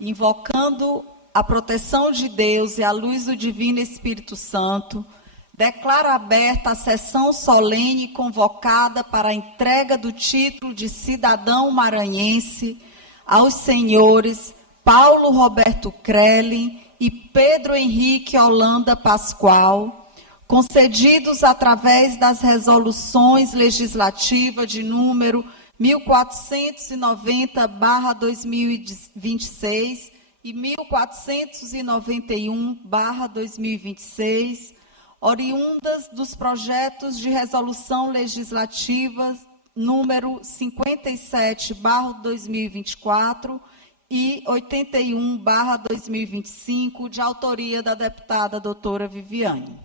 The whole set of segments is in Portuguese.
invocando a proteção de Deus e a luz do Divino Espírito Santo, declaro aberta a sessão solene convocada para a entrega do título de cidadão maranhense aos senhores Paulo Roberto Krellin e Pedro Henrique Holanda Pascoal, concedidos através das resoluções legislativas de número 1490/2026 e 1491/2026, oriundas dos projetos de resolução legislativa número 57/2024 e 81/2025, de autoria da deputada doutora Viviane.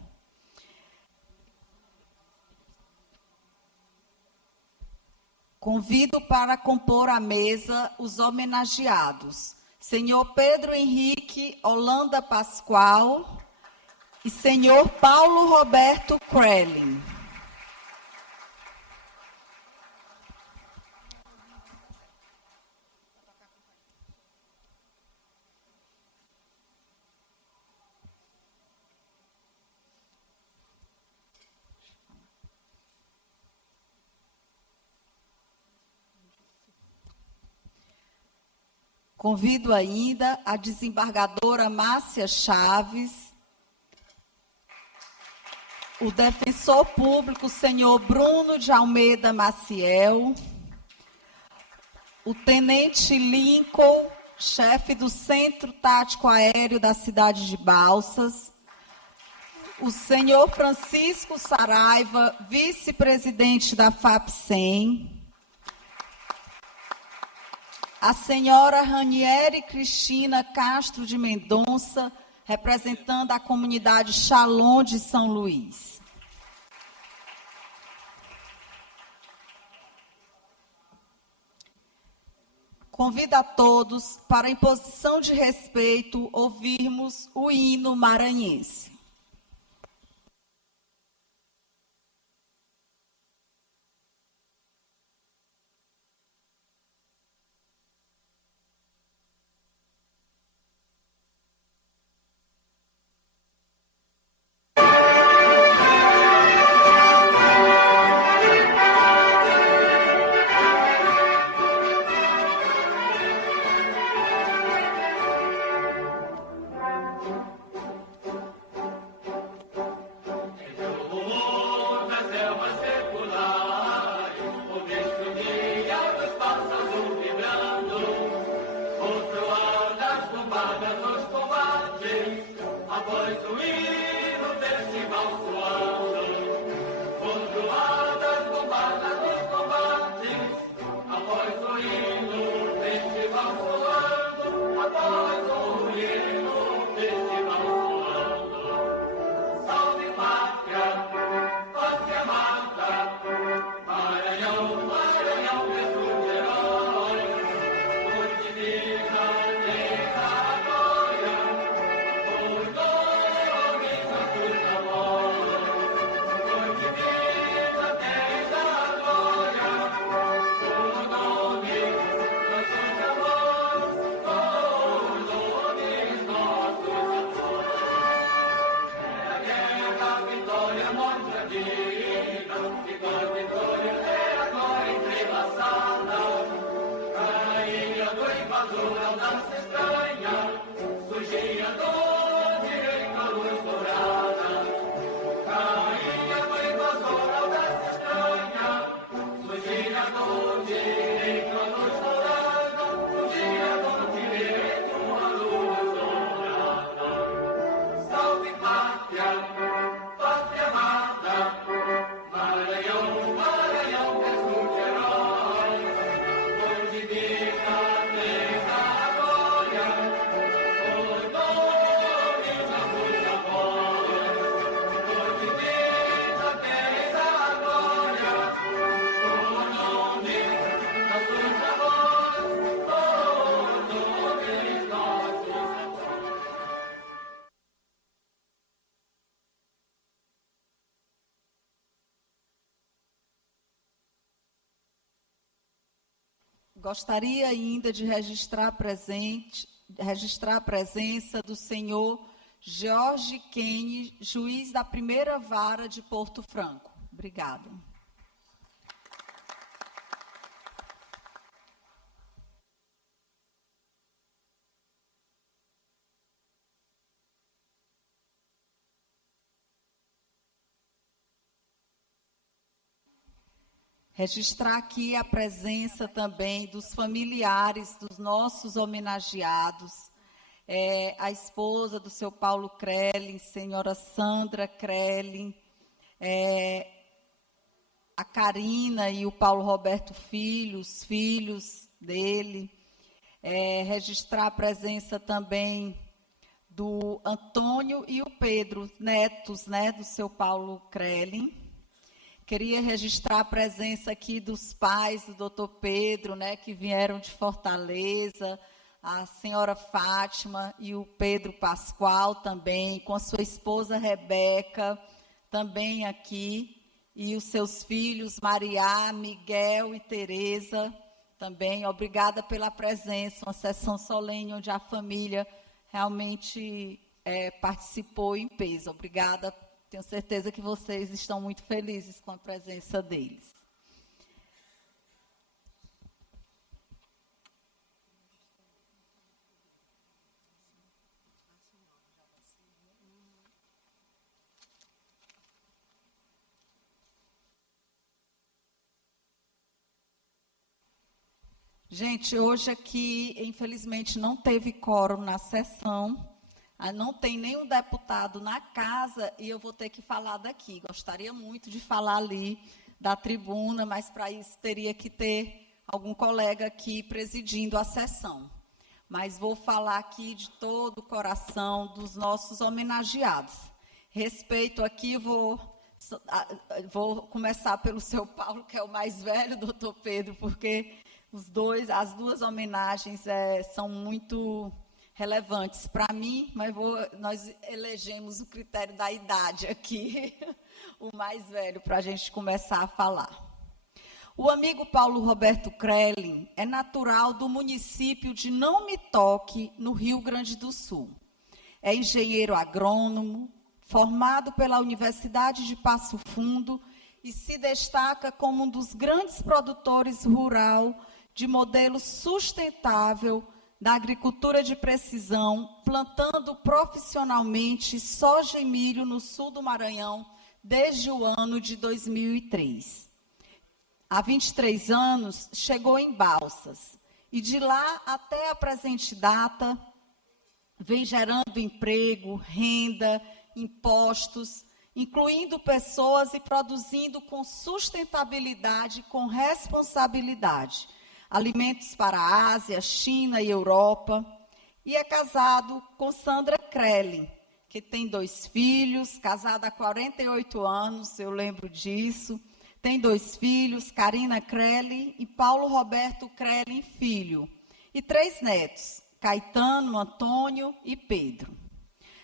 Convido para compor a mesa os homenageados: senhor Pedro Henrique Holanda Pascoal e senhor Paulo Roberto Krellin. Convido ainda a desembargadora Márcia Chaves, o defensor público, senhor Bruno de Almeida Maciel, o tenente Lincoln, chefe do Centro Tático Aéreo da cidade de Balsas, o senhor Francisco Saraiva, vice-presidente da FAPSEM, a senhora Ranieri Cristina Castro de Mendonça, representando a comunidade Shalom de São Luís. Convido a todos para, em posição de respeito, ouvirmos o hino maranhense. Gostaria ainda de registrar registrar a presença do senhor Jorge Kene, juiz da primeira vara de Porto Franco. Obrigada. Registrar aqui a presença também dos familiares dos nossos homenageados, a esposa do seu Paulo Krellin, senhora Sandra Krellin, a Karina e o Paulo Roberto Filho, os filhos dele, registrar a presença também do Antônio e o Pedro, netos, do seu Paulo Krellin. Queria registrar a presença aqui dos pais do doutor Pedro, que vieram de Fortaleza, a senhora Fátima e o Pedro Pascoal também, com a sua esposa Rebeca, também aqui, e os seus filhos Mariá, Miguel e Tereza, também. Obrigada pela presença, uma sessão solene onde a família realmente participou em peso. Obrigada. Tenho certeza que vocês estão muito felizes com a presença deles. Gente, hoje aqui, infelizmente, não teve quórum na sessão. Não tem nenhum deputado na casa e eu vou ter que falar daqui. Gostaria muito de falar ali da tribuna, mas para isso teria que ter algum colega aqui presidindo a sessão. Mas vou falar aqui de todo o coração dos nossos homenageados. Respeito aqui, vou começar pelo seu Paulo, que é o mais velho, doutor Pedro, porque as duas homenagens são muito relevantes para mim, mas nós elegemos o critério da idade aqui, o mais velho, para a gente começar a falar. O amigo Paulo Roberto Krellin é natural do município de Não Me Toque, no Rio Grande do Sul. É engenheiro agrônomo, formado pela Universidade de Passo Fundo e se destaca como um dos grandes produtores rural de modelo sustentável da agricultura de precisão, plantando profissionalmente soja e milho no sul do Maranhão desde o ano de 2003. Há 23 anos, chegou em Balsas e de lá até a presente data vem gerando emprego, renda, impostos, incluindo pessoas e produzindo com sustentabilidade e com responsabilidade alimentos para a Ásia, China e Europa, e é casado com Sandra Krellin, que tem 2 filhos, casada há 48 anos, eu lembro disso, tem 2 filhos, Karina Krellin e Paulo Roberto Krellin, filho, e 3 netos, Caetano, Antônio e Pedro.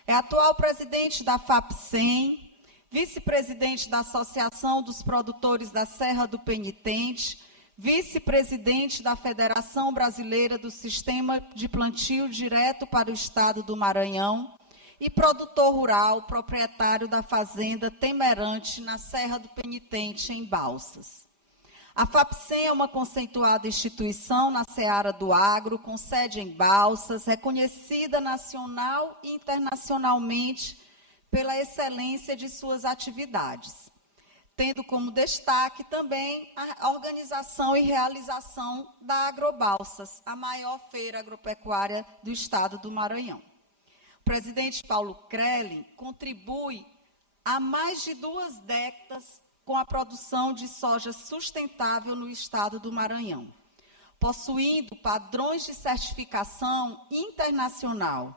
É atual presidente da FAPSEM, vice-presidente da Associação dos Produtores da Serra do Penitente, vice-presidente da Federação Brasileira do Sistema de Plantio Direto para o Estado do Maranhão e produtor rural, proprietário da fazenda Temerante, na Serra do Penitente, em Balsas. A FAPSEM é uma conceituada instituição na seara do agro, com sede em Balsas, reconhecida nacional e internacionalmente pela excelência de suas atividades, tendo como destaque também a organização e realização da Agrobalsas, a maior feira agropecuária do estado do Maranhão. O presidente Paulo Krellin contribui há mais de 2 décadas com a produção de soja sustentável no estado do Maranhão, possuindo padrões de certificação internacional,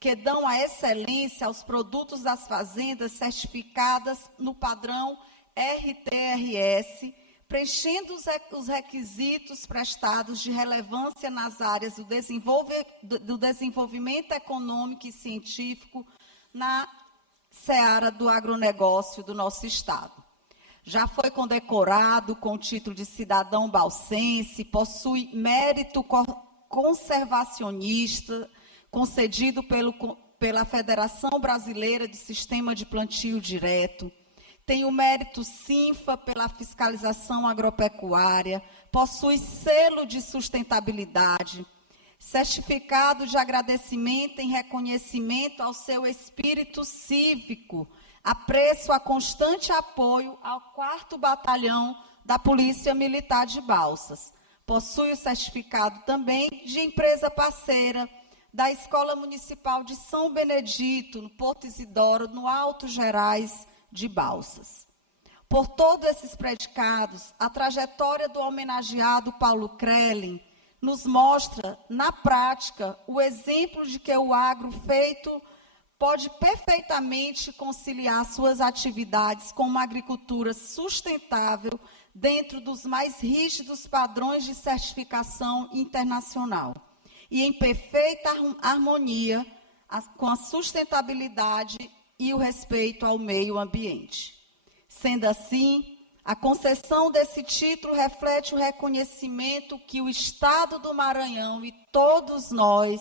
que dão a excelência aos produtos das fazendas certificadas no padrão RTRS, preenchendo os requisitos prestados de relevância nas áreas do desenvolvimento econômico e científico na seara do agronegócio do nosso estado. Já foi condecorado com o título de cidadão balsense, possui mérito conservacionista, concedido pela Federação Brasileira de Sistema de Plantio Direto. Tem o mérito SINFA pela fiscalização agropecuária, possui selo de sustentabilidade, certificado de agradecimento em reconhecimento ao seu espírito cívico, apreço a constante apoio ao 4º Batalhão da Polícia Militar de Balsas. Possui o certificado também de empresa parceira da Escola Municipal de São Benedito, no Porto Isidoro, no Altos Gerais de Balsas. Por todos esses predicados, a trajetória do homenageado Paulo Krellin nos mostra, na prática, o exemplo de que o agro feito pode perfeitamente conciliar suas atividades com uma agricultura sustentável dentro dos mais rígidos padrões de certificação internacional e em perfeita harmonia com a sustentabilidade e o respeito ao meio ambiente. Sendo assim, a concessão desse título reflete o reconhecimento que o Estado do Maranhão e todos nós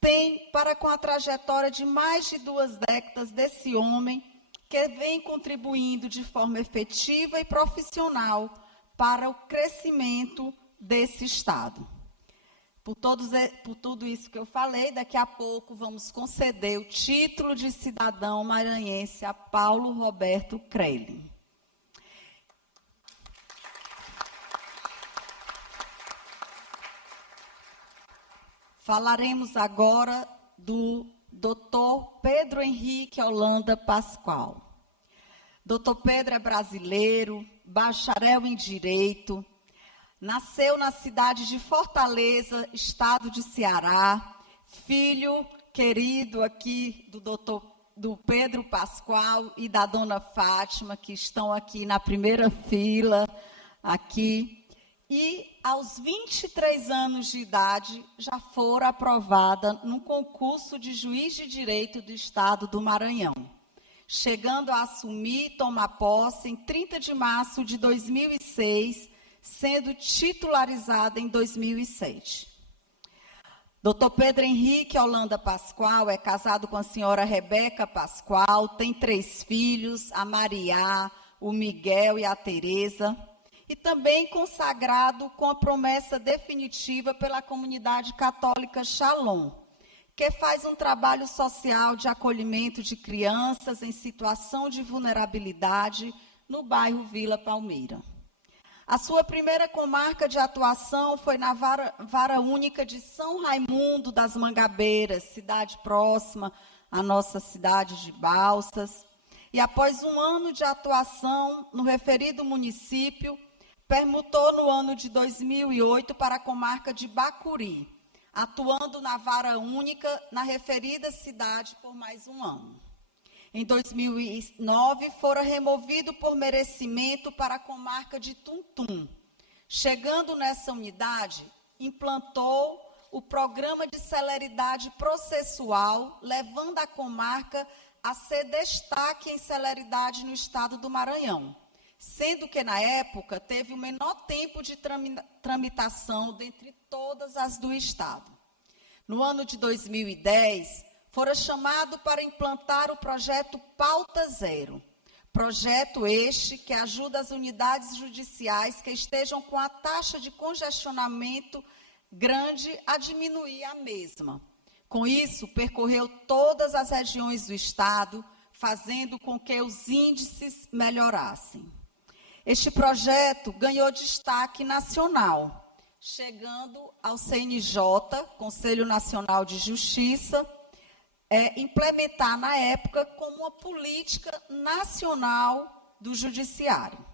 tem para com a trajetória de mais de 2 décadas desse homem que vem contribuindo de forma efetiva e profissional para o crescimento desse Estado. Por tudo isso que eu falei, daqui a pouco vamos conceder o título de cidadão maranhense a Paulo Roberto Krellin. Falaremos agora do Dr. Pedro Henrique Holanda Pascoal. Dr. Pedro é brasileiro, bacharel em Direito, nasceu na cidade de Fortaleza, estado de Ceará, filho querido aqui do Pedro Pascoal e da dona Fátima, que estão aqui na primeira fila, aqui. E, aos 23 anos de idade, já fora aprovada num concurso de juiz de direito do Estado do Maranhão, chegando a assumir e tomar posse em 30 de março de 2006, sendo titularizada em 2007. Dr. Pedro Henrique Holanda Pascoal é casado com a senhora Rebeca Pascoal, tem 3 filhos, a Maria, o Miguel e a Tereza, e também consagrado com a promessa definitiva pela comunidade católica Shalom, que faz um trabalho social de acolhimento de crianças em situação de vulnerabilidade no bairro Vila Palmeira. A sua primeira comarca de atuação foi na Vara Única de São Raimundo das Mangabeiras, cidade próxima à nossa cidade de Balsas, e após um ano de atuação no referido município, permutou no ano de 2008 para a comarca de Bacuri, atuando na Vara Única na referida cidade por mais um ano. Em 2009, fora removido por merecimento para a comarca de Tuntum. Chegando nessa unidade, implantou o programa de celeridade processual, levando a comarca a ser destaque em celeridade no estado do Maranhão, sendo que, na época, teve o menor tempo de tramitação dentre todas as do Estado. No ano de 2010, fora chamado para implantar o projeto Pauta Zero. Projeto este que ajuda as unidades judiciais que estejam com a taxa de congestionamento grande a diminuir a mesma. Com isso, percorreu todas as regiões do Estado, fazendo com que os índices melhorassem. Este projeto ganhou destaque nacional, chegando ao CNJ, Conselho Nacional de Justiça, implementar na época como uma política nacional do judiciário.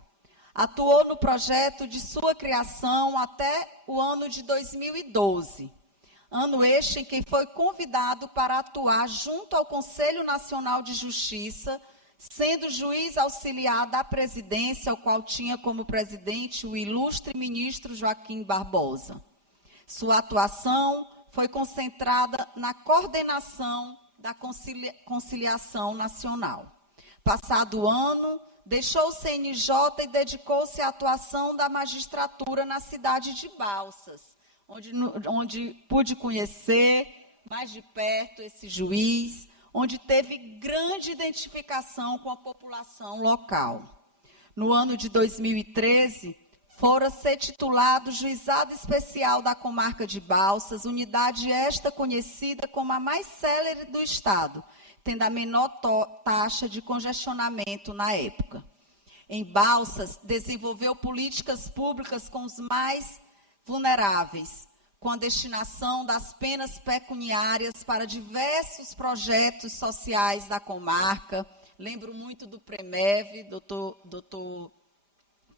Atuou no projeto de sua criação até o ano de 2012, ano este em que foi convidado para atuar junto ao Conselho Nacional de Justiça, sendo juiz auxiliar da presidência, o qual tinha como presidente o ilustre ministro Joaquim Barbosa. Sua atuação foi concentrada na coordenação da conciliação nacional. Passado o ano, deixou o CNJ e dedicou-se à atuação da magistratura na cidade de Balsas, onde pude conhecer mais de perto esse juiz, onde teve grande identificação com a população local. No ano de 2013, fora ser titulado Juizado Especial da Comarca de Balsas, unidade esta conhecida como a mais célere do Estado, tendo a menor taxa de congestionamento na época. Em Balsas, desenvolveu políticas públicas com os mais vulneráveis, com a destinação das penas pecuniárias para diversos projetos sociais da comarca. Lembro muito do PREMEV, doutor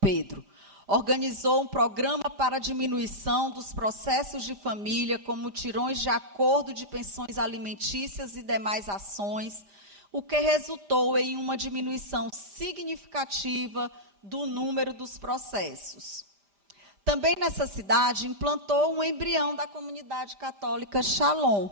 Pedro. Organizou um programa para a diminuição dos processos de família, como mutirões de acordo de pensões alimentícias e demais ações, o que resultou em uma diminuição significativa do número dos processos. Também nessa cidade implantou um embrião da comunidade católica Shalom,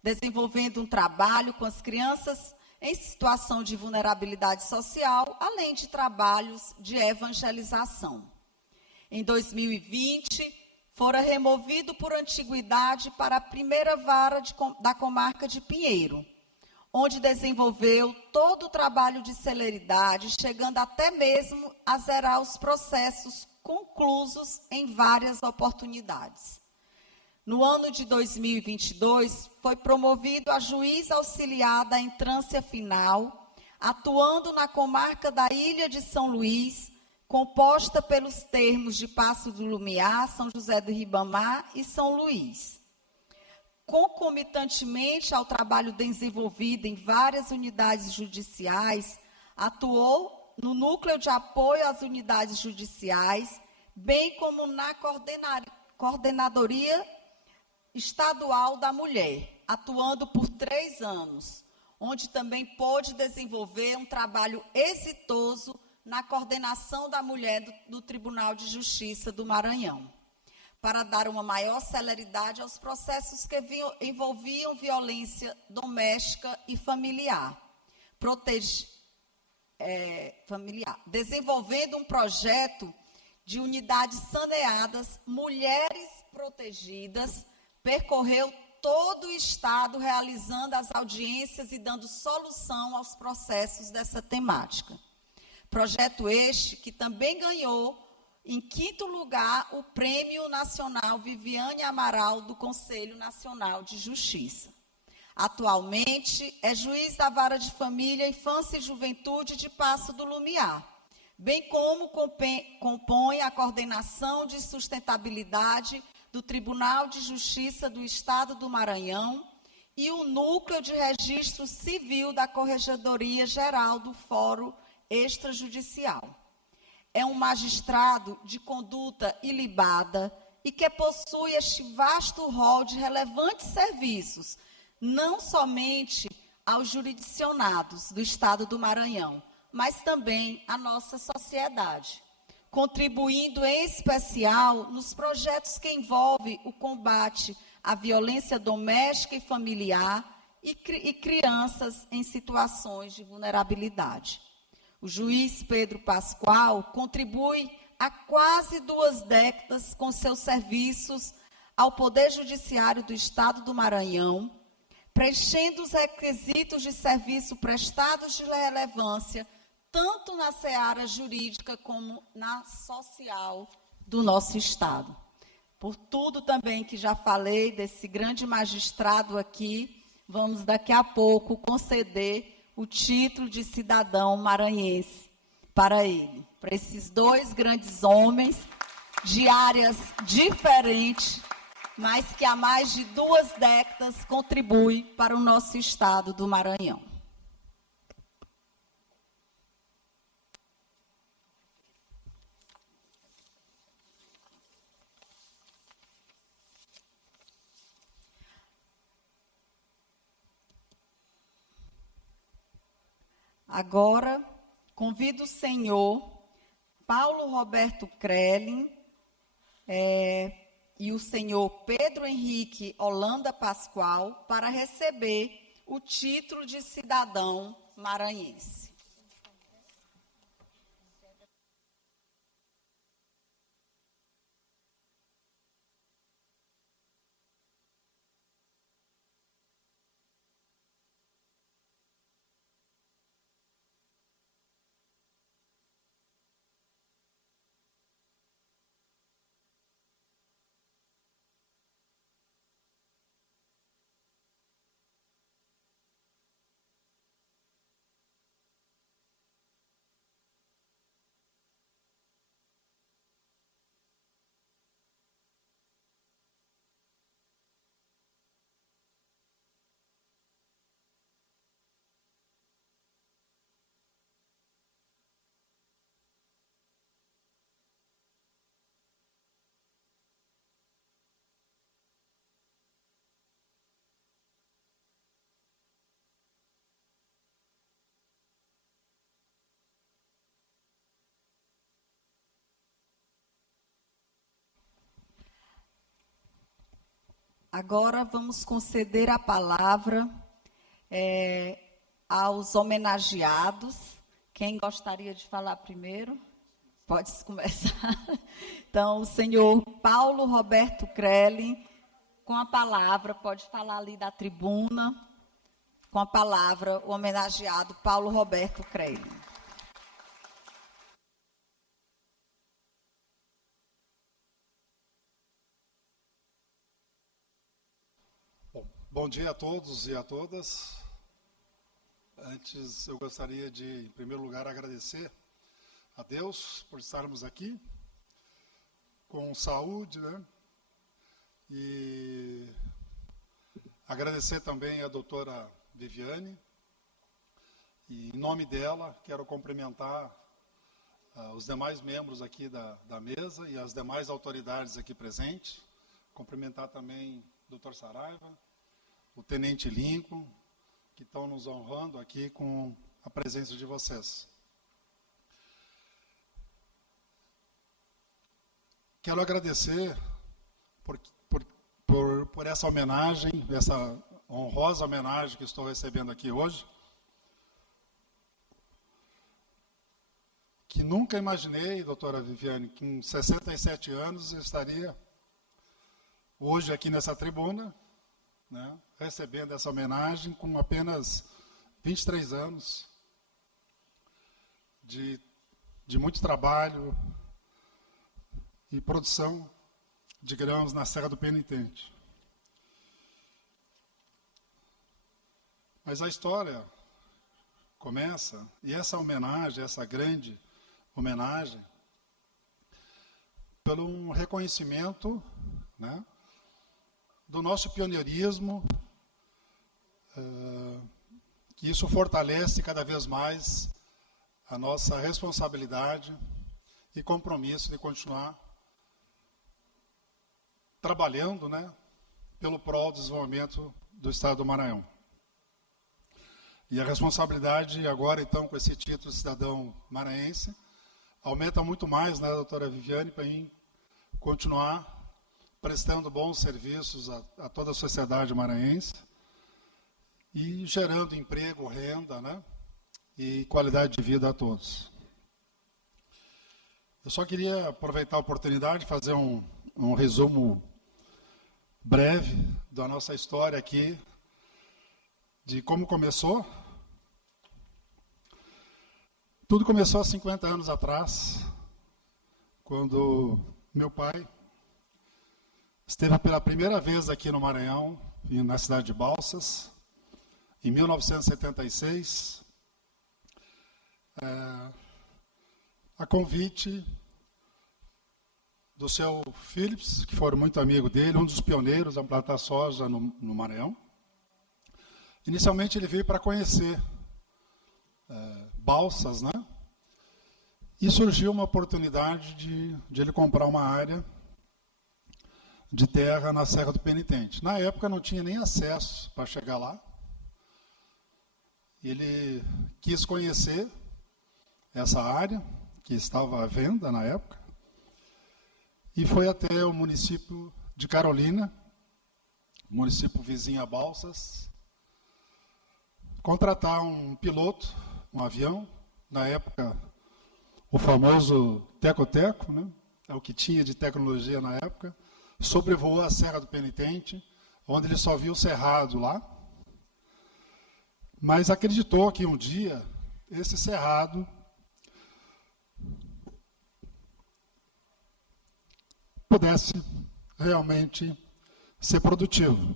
desenvolvendo um trabalho com as crianças em situação de vulnerabilidade social, além de trabalhos de evangelização. Em 2020, fora removido por antiguidade para a primeira vara da comarca de Pinheiro, onde desenvolveu todo o trabalho de celeridade, chegando até mesmo a zerar os processos conclusos em várias oportunidades. No ano de 2022, foi promovido a juiz auxiliar da entrância final, atuando na comarca da Ilha de São Luís, composta pelos termos de Passo do Lumiar, São José do Ribamar e São Luís. Concomitantemente ao trabalho desenvolvido em várias unidades judiciais, atuou no núcleo de apoio às unidades judiciais, bem como na coordenadoria estadual da mulher, atuando por 3 anos, onde também pôde desenvolver um trabalho exitoso na coordenação da mulher do Tribunal de Justiça do Maranhão, para dar uma maior celeridade aos processos que envolviam violência doméstica e familiar, desenvolvendo um projeto de unidades saneadas, mulheres protegidas, percorreu todo o Estado, realizando as audiências e dando solução aos processos dessa temática. Projeto este que também ganhou, em 5º lugar, o Prêmio Nacional Viviane Amaral do Conselho Nacional de Justiça. Atualmente, é juiz da Vara de Família, Infância e Juventude de Passo do Lumiar, bem como compõe a coordenação de sustentabilidade do Tribunal de Justiça do Estado do Maranhão e o Núcleo de Registro Civil da Corregedoria Geral do Fórum Extrajudicial. É um magistrado de conduta ilibada e que possui este vasto rol de relevantes serviços, não somente aos jurisdicionados do Estado do Maranhão, mas também à nossa sociedade, contribuindo em especial nos projetos que envolvem o combate à violência doméstica e familiar e crianças em situações de vulnerabilidade. O juiz Pedro Pascoal contribui há quase 2 décadas com seus serviços ao Poder Judiciário do Estado do Maranhão, preenchendo os requisitos de serviço prestados de relevância, tanto na seara jurídica como na social do nosso Estado. Por tudo também que já falei desse grande magistrado aqui, vamos daqui a pouco conceder o título de cidadão maranhense para ele, para esses 2 grandes homens de áreas diferentes, mas que há mais de 2 décadas contribuem para o nosso Estado do Maranhão. Agora, convido o senhor Paulo Roberto Krellin e o senhor Pedro Henrique Holanda Pascoal para receber o título de cidadão maranhense. Agora vamos conceder a palavra aos homenageados. Quem gostaria de falar primeiro? Pode começar. Então, o senhor Paulo Roberto Crelli, com a palavra, pode falar ali da tribuna, com a palavra, o homenageado Paulo Roberto Crelli. Bom dia a todos e a todas. Antes, eu gostaria de, em primeiro lugar, agradecer a Deus por estarmos aqui com saúde, né? E agradecer também a doutora Viviane. E, em nome dela, quero cumprimentar os demais membros aqui da mesa e as demais autoridades aqui presentes. Cumprimentar também o Dr. Saraiva, o Tenente Lincoln, que estão nos honrando aqui com a presença de vocês. Quero agradecer por essa homenagem, essa honrosa homenagem que estou recebendo aqui hoje, que nunca imaginei, doutora Viviane, que com 67 anos eu estaria hoje aqui nessa tribuna, né, recebendo essa homenagem com apenas 23 anos de muito trabalho e produção de grãos na Serra do Penitente. Mas a história começa, e essa homenagem, essa grande homenagem, pelo um reconhecimento, né, do nosso pioneirismo, que isso fortalece cada vez mais a nossa responsabilidade e compromisso de continuar trabalhando, né, pelo prol do desenvolvimento do Estado do Maranhão. E a responsabilidade agora, então, com esse título de cidadão maranhense, aumenta muito mais, né, doutora Viviane, para mim continuar prestando bons serviços a toda a sociedade maranhense e gerando emprego, renda, né, e qualidade de vida a todos. Eu só queria aproveitar a oportunidade de fazer um resumo breve da nossa história aqui, de como começou. Tudo começou há 50 anos atrás, quando meu pai esteve pela primeira vez aqui no Maranhão, na cidade de Balsas, em 1976, a convite do seu Philips, que foi muito amigo dele, um dos pioneiros a plantar soja no Maranhão. Inicialmente ele veio para conhecer Balsas, né? E surgiu uma oportunidade de ele comprar uma área de terra na Serra do Penitente. Na época não tinha nem acesso para chegar lá. Ele quis conhecer essa área, que estava à venda na época, e foi até o município de Carolina, município vizinho a Balsas, contratar um piloto, um avião, na época o famoso teco-teco, né? É o que tinha de tecnologia na época, sobrevoou a Serra do Penitente, onde ele só viu o cerrado lá, mas acreditou que um dia esse cerrado pudesse realmente ser produtivo.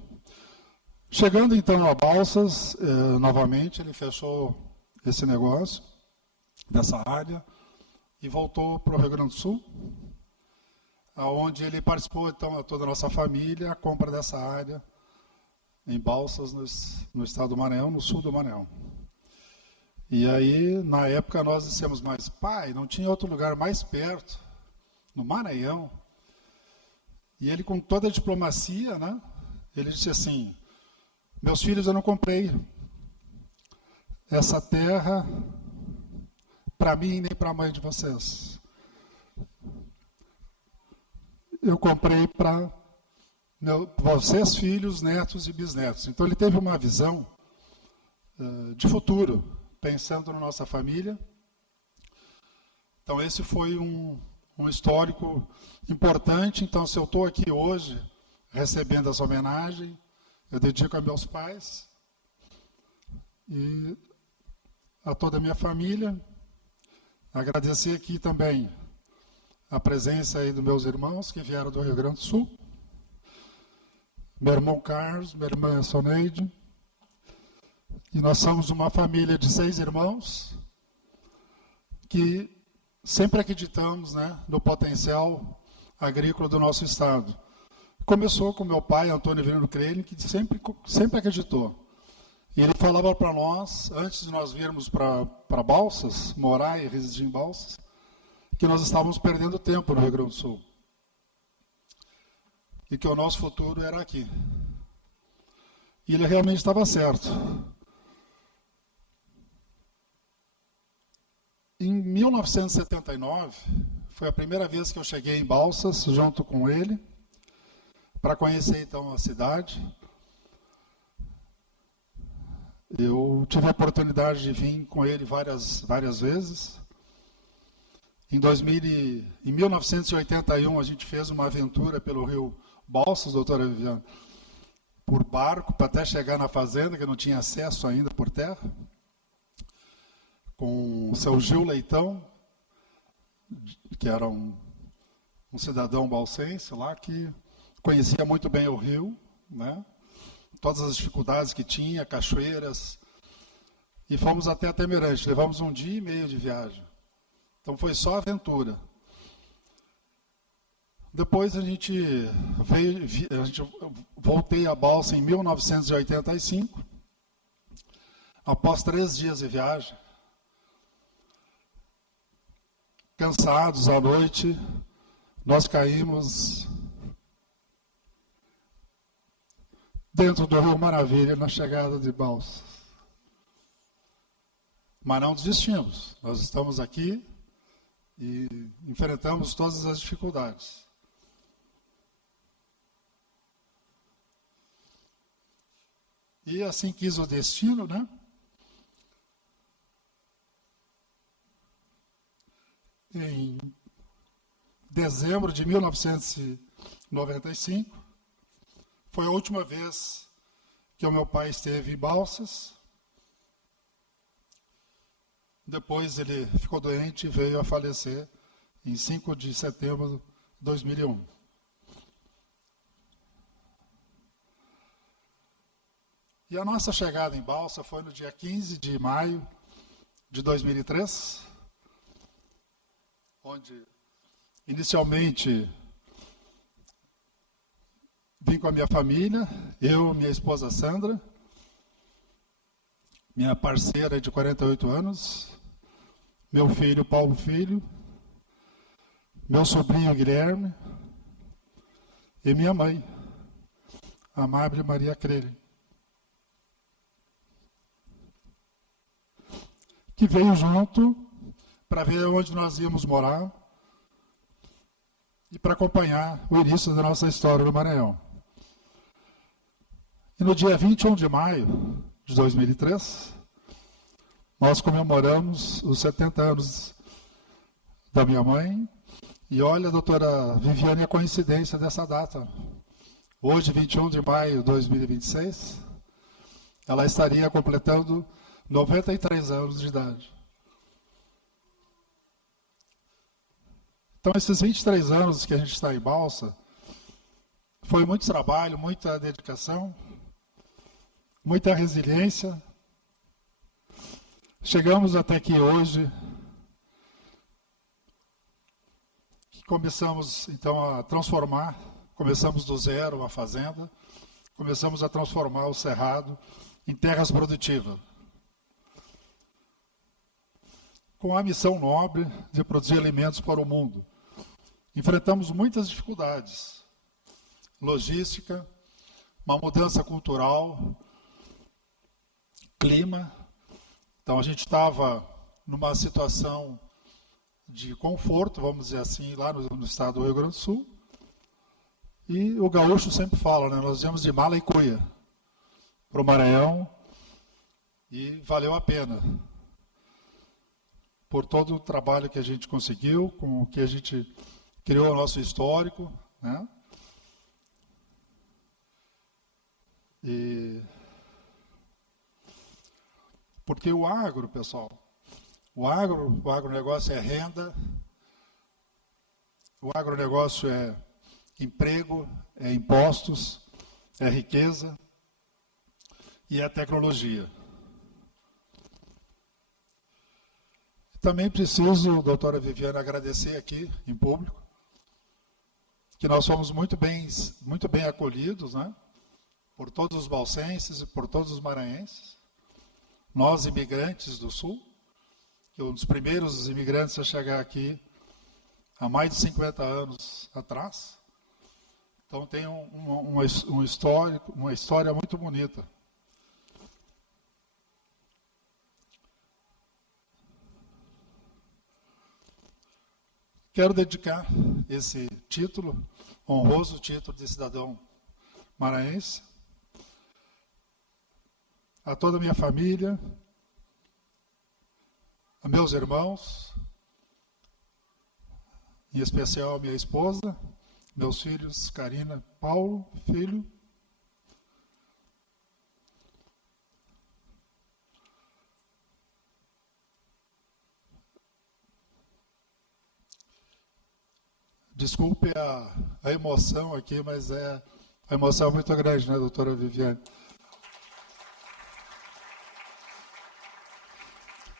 Chegando então a Balsas, novamente ele fechou esse negócio dessa área e voltou para o Rio Grande do Sul, onde ele participou, então, a toda a nossa família, a compra dessa área em Balsas, no estado do Maranhão, no sul do Maranhão. E aí, na época, nós dissemos, mas pai, não tinha outro lugar mais perto, no Maranhão. E ele, com toda a diplomacia, né, ele disse assim, meus filhos, eu não comprei essa terra para mim nem para a mãe de vocês. Eu comprei para vocês, filhos, netos e bisnetos. Então ele teve uma visão de futuro, pensando na nossa família. Então esse foi um histórico importante. Então, se eu estou aqui hoje recebendo essa homenagem, eu dedico a meus pais e a toda a minha família. Agradecer aqui também a presença aí dos meus irmãos que vieram do Rio Grande do Sul. Meu irmão Carlos, minha irmã Soneide. E nós somos uma família de 6 irmãos que sempre acreditamos, né, no potencial agrícola do nosso estado. Começou com meu pai, Antônio Virino Crelin, que sempre acreditou. E ele falava para nós, antes de nós virmos para Balsas, morar e residir em Balsas, que nós estávamos perdendo tempo no Rio Grande do Sul. E que o nosso futuro era aqui. E ele realmente estava certo. Em 1979, foi a primeira vez que eu cheguei em Balsas, junto com ele, para conhecer então a cidade. Eu tive a oportunidade de vir com ele várias vezes. Em 1981, a gente fez uma aventura pelo rio Balsas, doutora Viviane, por barco, para até chegar na fazenda, que não tinha acesso ainda por terra, com o seu Gil Leitão, que era um cidadão balsense lá, que conhecia muito bem o rio, né? Todas as dificuldades que tinha, cachoeiras, e fomos até Temerante. Levamos 1 dia e meio de viagem. Então foi só aventura. Depois voltei a Balsa em 1985, após 3 dias de viagem, cansados à noite, nós caímos dentro do Rio Maravilha, na chegada de Balsas. Mas não desistimos. Nós estamos aqui e enfrentamos todas as dificuldades. E assim quis o destino, né? Em dezembro de 1995, foi a última vez que o meu pai esteve em Balsas. Depois ele ficou doente e veio a falecer em 5 de setembro de 2001. E a nossa chegada em Balsa foi no dia 15 de maio de 2003, onde inicialmente vim com a minha família, eu, minha esposa Sandra, minha parceira de 48 anos, meu filho Paulo Filho, meu sobrinho Guilherme e minha mãe, Amável Maria Crelin, que veio junto para ver onde nós íamos morar e para acompanhar o início da nossa história no Maranhão. E no dia 21 de maio de 2003, nós comemoramos os 70 anos da minha mãe. E olha, doutora Viviane, a coincidência dessa data. Hoje, 21 de maio de 2026, ela estaria completando 93 anos de idade. Então, esses 23 anos que a gente está em Balsa, foi muito trabalho, muita dedicação, muita resiliência. Chegamos até aqui hoje, que começamos então a transformar, começamos do zero a fazenda, começamos a transformar o cerrado em terras produtivas, com a missão nobre de produzir alimentos para o mundo. Enfrentamos muitas dificuldades, logística, uma mudança cultural, clima. Então a gente estava numa situação de conforto, vamos dizer assim, lá no estado do Rio Grande do Sul. E o gaúcho sempre fala, né? Nós viemos de mala e cuia para o Maranhão e valeu a pena. Por todo o trabalho que a gente conseguiu, com o que a gente criou o nosso histórico, né? Porque o agro, pessoal, o agronegócio é renda, o agronegócio é emprego, é impostos, é riqueza e é tecnologia. Também preciso, doutora Viviane, agradecer aqui em público, que nós fomos muito bem acolhidos, né? Por todos os balsenses e por todos os maranhenses. Nós, imigrantes do Sul, que um dos primeiros imigrantes a chegar aqui há mais de 50 anos atrás. Então tem uma história muito bonita. Quero dedicar esse título, honroso título de cidadão maranhense, a toda a minha família, a meus irmãos, em especial a minha esposa, meus filhos, Karina, Paulo, filho, desculpe a emoção aqui, mas a emoção é muito grande, né, doutora Viviane?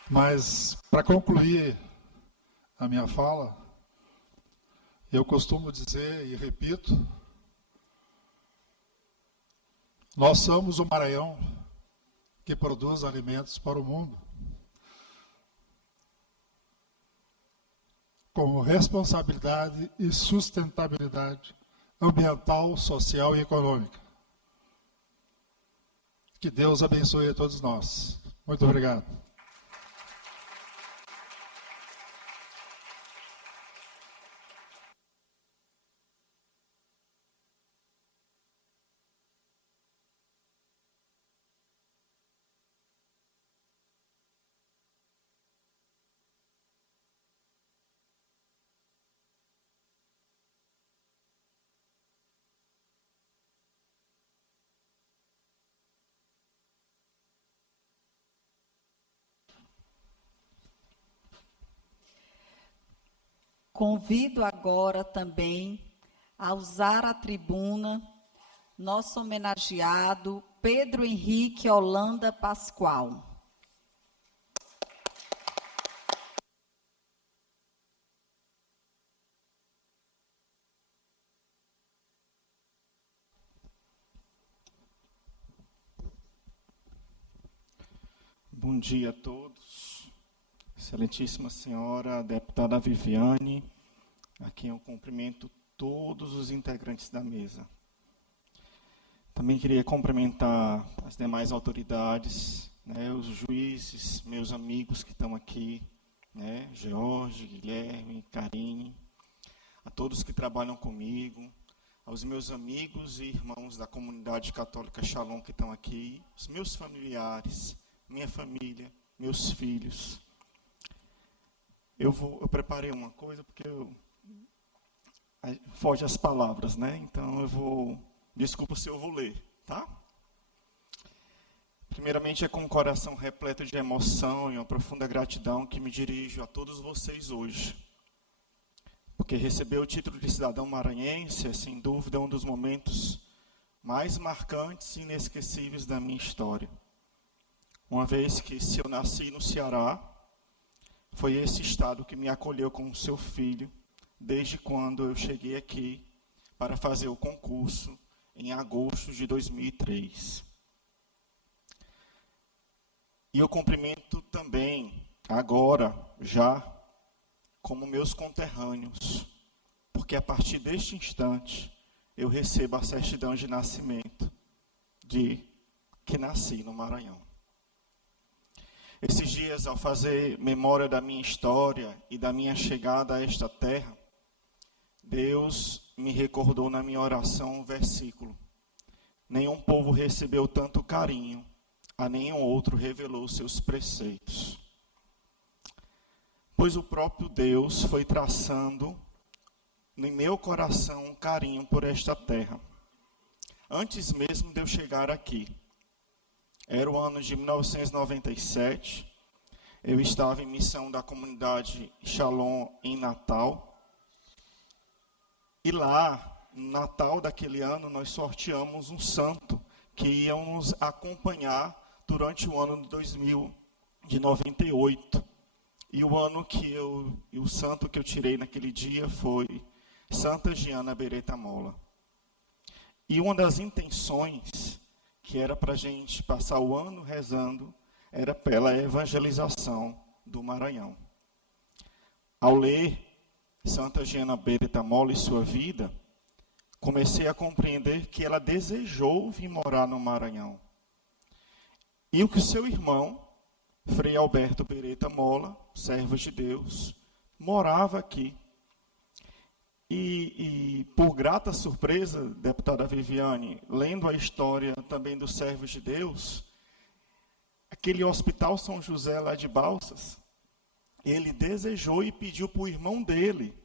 Mas, para concluir a minha fala, eu costumo dizer e repito, nós somos o Maranhão que produz alimentos para o mundo, com responsabilidade e sustentabilidade ambiental, social e econômica. Que Deus abençoe a todos nós. Muito obrigado. Convido agora também a usar a tribuna nosso homenageado Pedro Henrique Holanda Pascoal. Bom dia a todos. Excelentíssima senhora deputada Viviane, a quem eu cumprimento todos os integrantes da mesa. Também queria cumprimentar as demais autoridades, né, os juízes, meus amigos que estão aqui, né, Jorge, Guilherme, Karine, a todos que trabalham comigo, aos meus amigos e irmãos da comunidade católica Shalom que estão aqui, os meus familiares, minha família, meus filhos. Eu preparei uma coisa porque foge as palavras, né? Então desculpa se eu vou ler, tá? Primeiramente é com o coração repleto de emoção e uma profunda gratidão que me dirijo a todos vocês hoje. Porque receber o título de cidadão maranhense é, sem dúvida, um dos momentos mais marcantes e inesquecíveis da minha história. Uma vez que, se eu nasci no Ceará, foi esse estado que me acolheu como seu filho, desde quando eu cheguei aqui para fazer o concurso em agosto de 2003. E eu cumprimento também, agora, já, como meus conterrâneos, porque a partir deste instante eu recebo a certidão de nascimento de que nasci no Maranhão. Esses dias, ao fazer memória da minha história e da minha chegada a esta terra, Deus me recordou na minha oração um versículo. Nenhum povo recebeu tanto carinho, a nenhum outro revelou seus preceitos. Pois o próprio Deus foi traçando no meu coração um carinho por esta terra. Antes mesmo de eu chegar aqui, era o ano de 1997, eu estava em missão da comunidade Shalom em Natal, e lá, no Natal daquele ano, nós sorteamos um santo que ia nos acompanhar durante o ano de 98. E o santo que eu tirei naquele dia foi Santa Giana Beretta Molla. E uma das intenções, que era para a gente passar o ano rezando, era pela evangelização do Maranhão. Ao ler Santa Giana Beretta Molla e sua vida, comecei a compreender que ela desejou vir morar no Maranhão. E o que seu irmão, Frei Alberto Beretta Molla, servo de Deus, morava aqui. E por grata surpresa, deputada Viviane, lendo a história também dos servos de Deus, aquele Hospital São José lá de Balsas, ele desejou e pediu para o irmão dele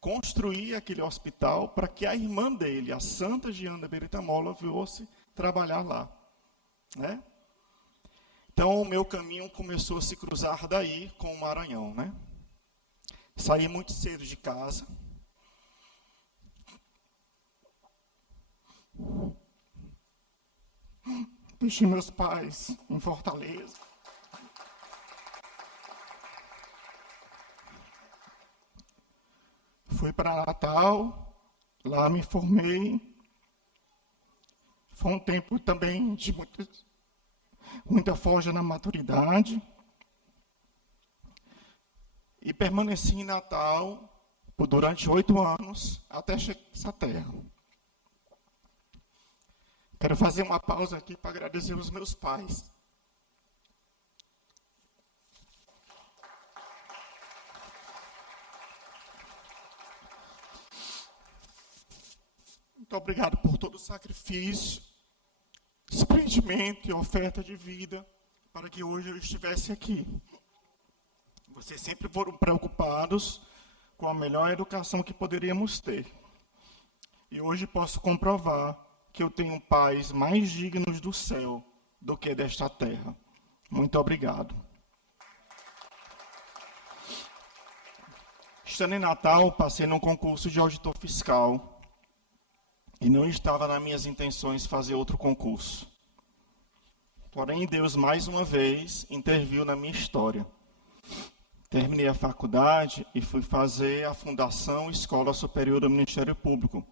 construir aquele hospital para que a irmã dele, a Santa Giana Beretta Molla, fosse trabalhar lá, né? Então, o meu caminho começou a se cruzar daí com o Maranhão, né? Saí muito cedo de casa. Deixei meus pais em Fortaleza. Fui para Natal, lá me formei. Foi um tempo também de muita forja na maturidade. E permaneci em Natal durante 8 anos, até chegar nessa terra. Quero fazer uma pausa aqui para agradecer os meus pais. Muito obrigado por todo o sacrifício, desprendimento e oferta de vida para que hoje eu estivesse aqui. Vocês sempre foram preocupados com a melhor educação que poderíamos ter. E hoje posso comprovar que eu tenho pais mais dignos do céu do que desta terra. Muito obrigado. Estando em Natal, passei num concurso de auditor fiscal. E não estava nas minhas intenções fazer outro concurso. Porém, Deus, mais uma vez, interviu na minha história. Terminei a faculdade e fui fazer a Fundação Escola Superior do Ministério Público.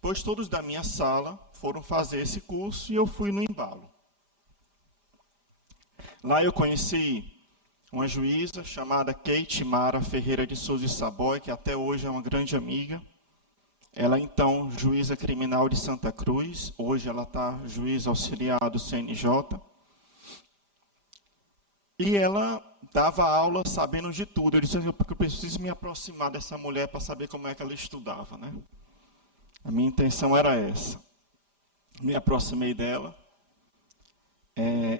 Pois todos da minha sala foram fazer esse curso e eu fui no embalo. Lá eu conheci uma juíza chamada Kate Mara Ferreira de Souza e Saboy, que até hoje é uma grande amiga. Ela, então, juíza criminal de Santa Cruz. Hoje ela está juíza auxiliar do CNJ. E ela dava aula sabendo de tudo. Eu disse que eu preciso me aproximar dessa mulher para saber como é que ela estudava, né? A minha intenção era essa. Me aproximei dela.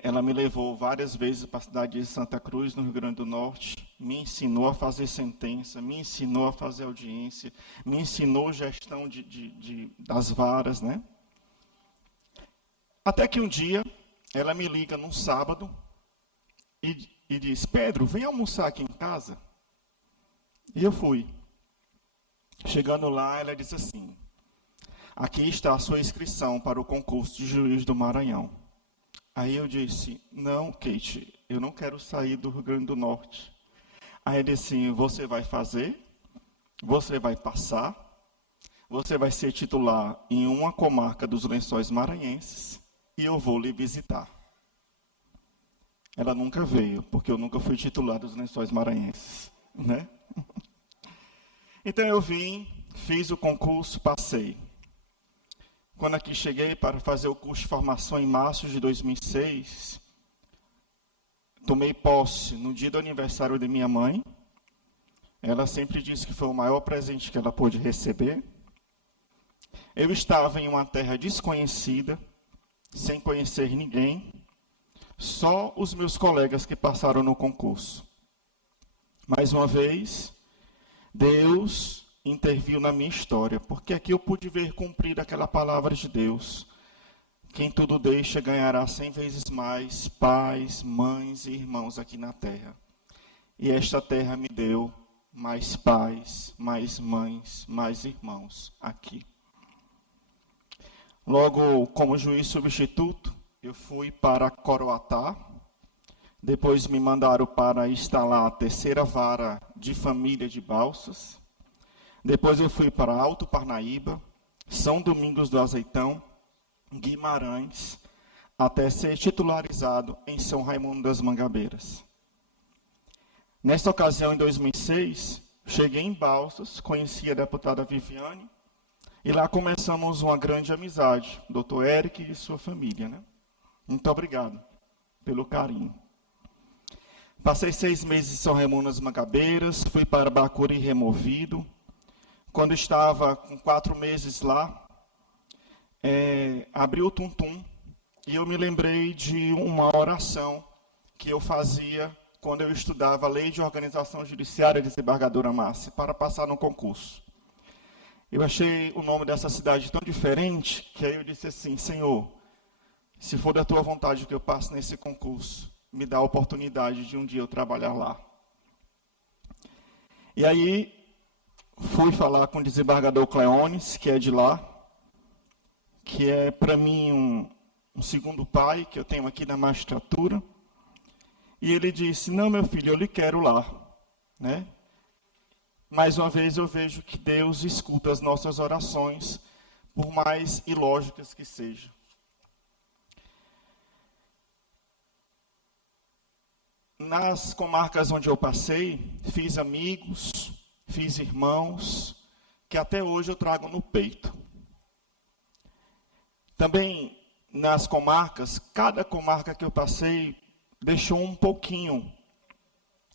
Ela me levou várias vezes para a cidade de Santa Cruz, no Rio Grande do Norte, me ensinou a fazer sentença, me ensinou a fazer audiência, me ensinou gestão das varas, né? Até que um dia, ela me liga num sábado e diz: Pedro, vem almoçar aqui em casa. E eu fui. Chegando lá, ela disse assim: aqui está a sua inscrição para o concurso de juiz do Maranhão. Aí eu disse: não, Kate, eu não quero sair do Rio Grande do Norte. Aí ele disse assim: você vai fazer, você vai passar, você vai ser titular em uma comarca dos Lençóis Maranhenses e eu vou lhe visitar. Ela nunca veio, porque eu nunca fui titular dos Lençóis Maranhenses, né? Então eu vim, fiz o concurso, passei. Quando aqui cheguei para fazer o curso de formação em março de 2006, tomei posse no dia do aniversário de minha mãe. Ela sempre disse que foi o maior presente que ela pôde receber. Eu estava em uma terra desconhecida, sem conhecer ninguém, só os meus colegas que passaram no concurso. Mais uma vez, Deus interviu na minha história, porque aqui eu pude ver cumprir aquela palavra de Deus. Quem tudo deixa ganhará 100 vezes mais pais, mães e irmãos aqui na terra. E esta terra me deu mais pais, mais mães, mais irmãos aqui. Logo, como juiz substituto, eu fui para Coroatá. Depois me mandaram para instalar a terceira vara de família de Balsas. Depois eu fui para Alto Parnaíba, São Domingos do Azeitão, Guimarães, até ser titularizado em São Raimundo das Mangabeiras. Nesta ocasião, em 2006, cheguei em Balsas, conheci a deputada Viviane, e lá começamos uma grande amizade, Dr. Eric e sua família, né? Muito obrigado pelo carinho. Passei 6 meses em São Raimundo das Mangabeiras, fui para Bacuri removido. Quando estava com 4 meses lá, abri o tum-tum e eu me lembrei de uma oração que eu fazia quando eu estudava a Lei de Organização Judiciária de Desembargadora Márcia, para passar no concurso. Eu achei o nome dessa cidade tão diferente, que aí eu disse assim: Senhor, se for da tua vontade que eu passe nesse concurso, me dá a oportunidade de um dia eu trabalhar lá. E aí, fui falar com o desembargador Cleones, que é de lá, que é para mim um segundo pai, que eu tenho aqui na magistratura. E ele disse: não, meu filho, eu lhe quero lá, né? Mais uma vez eu vejo que Deus escuta as nossas orações, por mais ilógicas que sejam. Nas comarcas onde eu passei, fiz amigos, fiz irmãos, que até hoje eu trago no peito. Também nas comarcas, cada comarca que eu passei deixou um pouquinho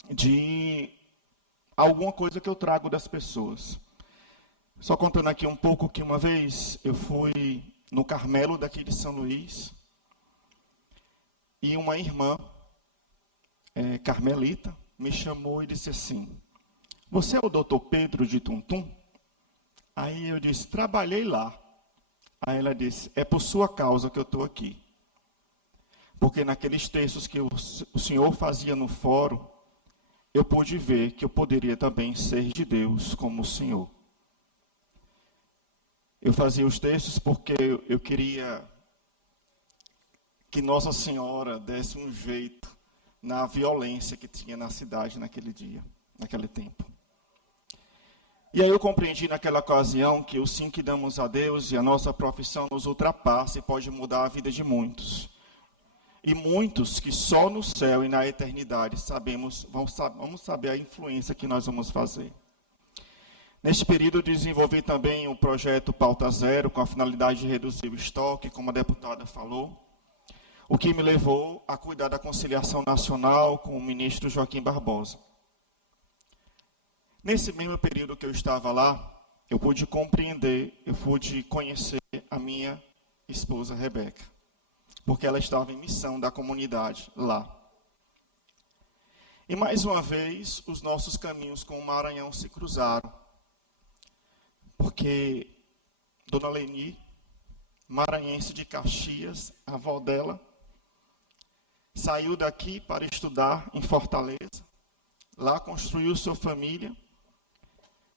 de alguma coisa que eu trago das pessoas. Só contando aqui um pouco que uma vez eu fui no Carmelo daqui de São Luís e uma irmã carmelita me chamou e disse assim: você é o doutor Pedro de Tum-Tum? Aí eu disse: trabalhei lá. Aí ela disse: é por sua causa que eu estou aqui. Porque naqueles textos que o senhor fazia no fórum, eu pude ver que eu poderia também ser de Deus como o senhor. Eu fazia os textos porque eu queria que Nossa Senhora desse um jeito na violência que tinha na cidade naquele dia, naquele tempo. E aí eu compreendi naquela ocasião que o sim que damos a Deus e a nossa profissão nos ultrapassa e pode mudar a vida de muitos. E muitos que só no céu e na eternidade vamos saber a influência que nós vamos fazer. Neste período eu desenvolvi também o projeto Pauta Zero, com a finalidade de reduzir o estoque, como a deputada falou, o que me levou a cuidar da conciliação nacional com o ministro Joaquim Barbosa. Nesse mesmo período que eu estava lá, eu pude compreender, eu pude conhecer a minha esposa Rebeca, porque ela estava em missão da comunidade lá. E mais uma vez, os nossos caminhos com o Maranhão se cruzaram, porque Dona Leni, maranhense de Caxias, a avó dela, saiu daqui para estudar em Fortaleza, lá construiu sua família,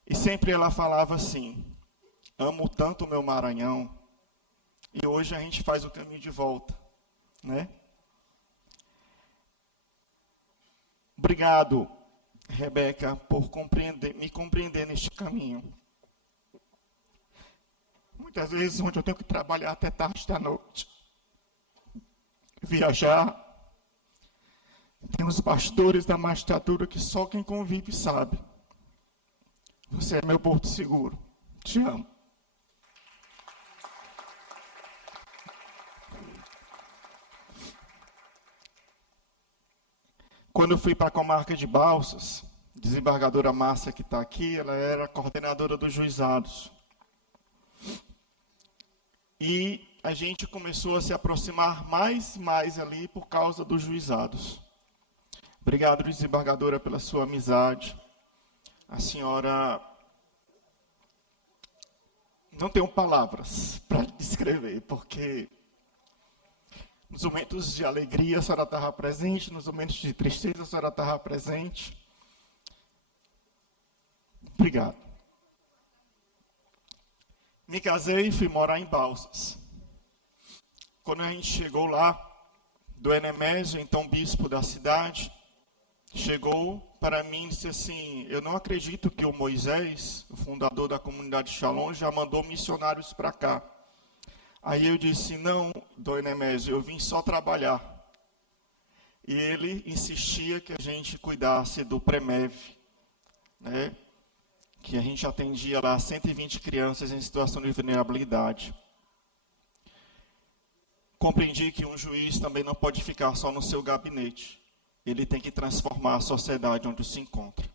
e sempre ela falava assim: amo tanto o meu Maranhão, e hoje a gente faz o caminho de volta, né? Obrigado, Rebeca, por me compreender neste caminho. Muitas vezes onde eu tenho que trabalhar até tarde da noite, viajar, tem os pastores da magistratura que só quem convive sabe. Você é meu porto seguro. Te amo. Quando eu fui para a comarca de Balsas, a desembargadora Márcia, que está aqui, ela era coordenadora dos juizados. E a gente começou a se aproximar mais e mais ali por causa dos juizados. Obrigado, desembargadora, pela sua amizade. A senhora... Não tenho palavras para descrever, porque nos momentos de alegria a senhora estava presente, nos momentos de tristeza a senhora estava presente. Obrigado. Me casei e fui morar em Balsas. Quando a gente chegou lá, do Enemésio, então bispo da cidade, chegou para mim e disse assim: eu não acredito que o Moisés, o fundador da comunidade Shalom, já mandou missionários para cá. Aí eu disse: não, Dom Enemésio, eu vim só trabalhar. E ele insistia que a gente cuidasse do Premev, né? Que a gente atendia lá 120 crianças em situação de vulnerabilidade. Compreendi que um juiz também não pode ficar só no seu gabinete. Ele tem que transformar a sociedade onde se encontra.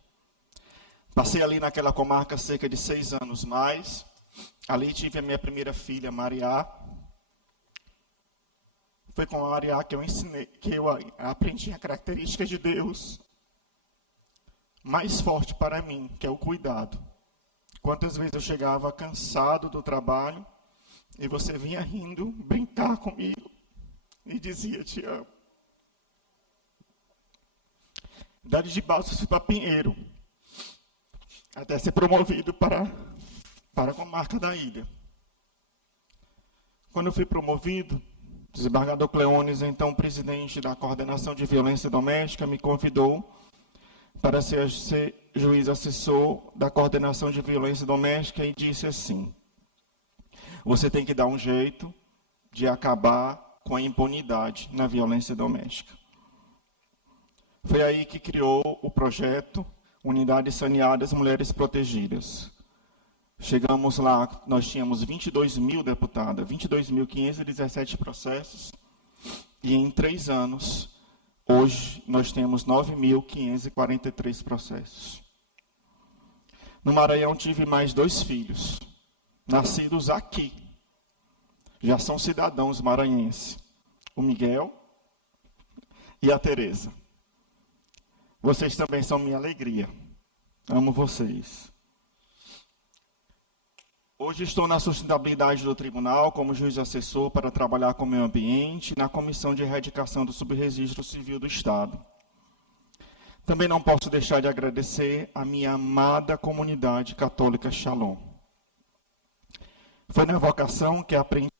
Passei ali naquela comarca cerca de 6 anos mais. Ali tive a minha primeira filha, Mariá. Foi com a Mariá que eu aprendi a característica de Deus mais forte para mim, que é o cuidado. Quantas vezes eu chegava cansado do trabalho e você vinha rindo, brincar comigo e dizia: te amo. Idade de Balsas, fui para Pinheiro, até ser promovido para a comarca da ilha. Quando eu fui promovido, o desembargador Cleones, então presidente da coordenação de violência doméstica, me convidou para ser juiz assessor da coordenação de violência doméstica e disse assim: você tem que dar um jeito de acabar com a impunidade na violência doméstica. Foi aí que criou o projeto Unidades Saneadas Mulheres Protegidas. Chegamos lá, nós tínhamos 22 mil deputadas, 22.517 processos, e em 3 anos, hoje, nós temos 9.543 processos. No Maranhão, tive mais 2 filhos, nascidos aqui. Já são cidadãos maranhenses, o Miguel e a Tereza. Vocês também são minha alegria. Amo vocês. Hoje estou na sustentabilidade do tribunal como juiz assessor para trabalhar com o meio ambiente na Comissão de Erradicação do Subregistro Civil do Estado. Também não posso deixar de agradecer a minha amada comunidade católica Shalom. Foi na vocação que aprendi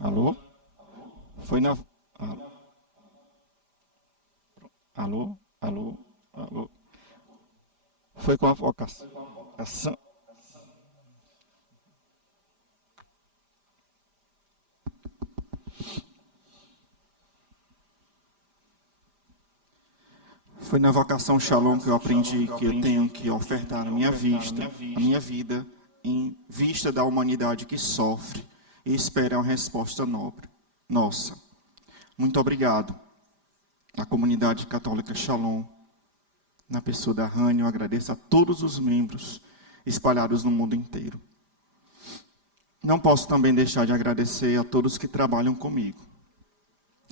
Alô? Foi na... Alô? Foi com a vocação. Foi na vocação Shalom que eu aprendi que eu tenho que ofertar a minha vida, em vista da humanidade que sofre e espera uma resposta nobre. Nossa, muito obrigado. A comunidade católica Shalom, na pessoa da Rani, eu agradeço a todos os membros espalhados no mundo inteiro. Não posso também deixar de agradecer a todos que trabalham comigo.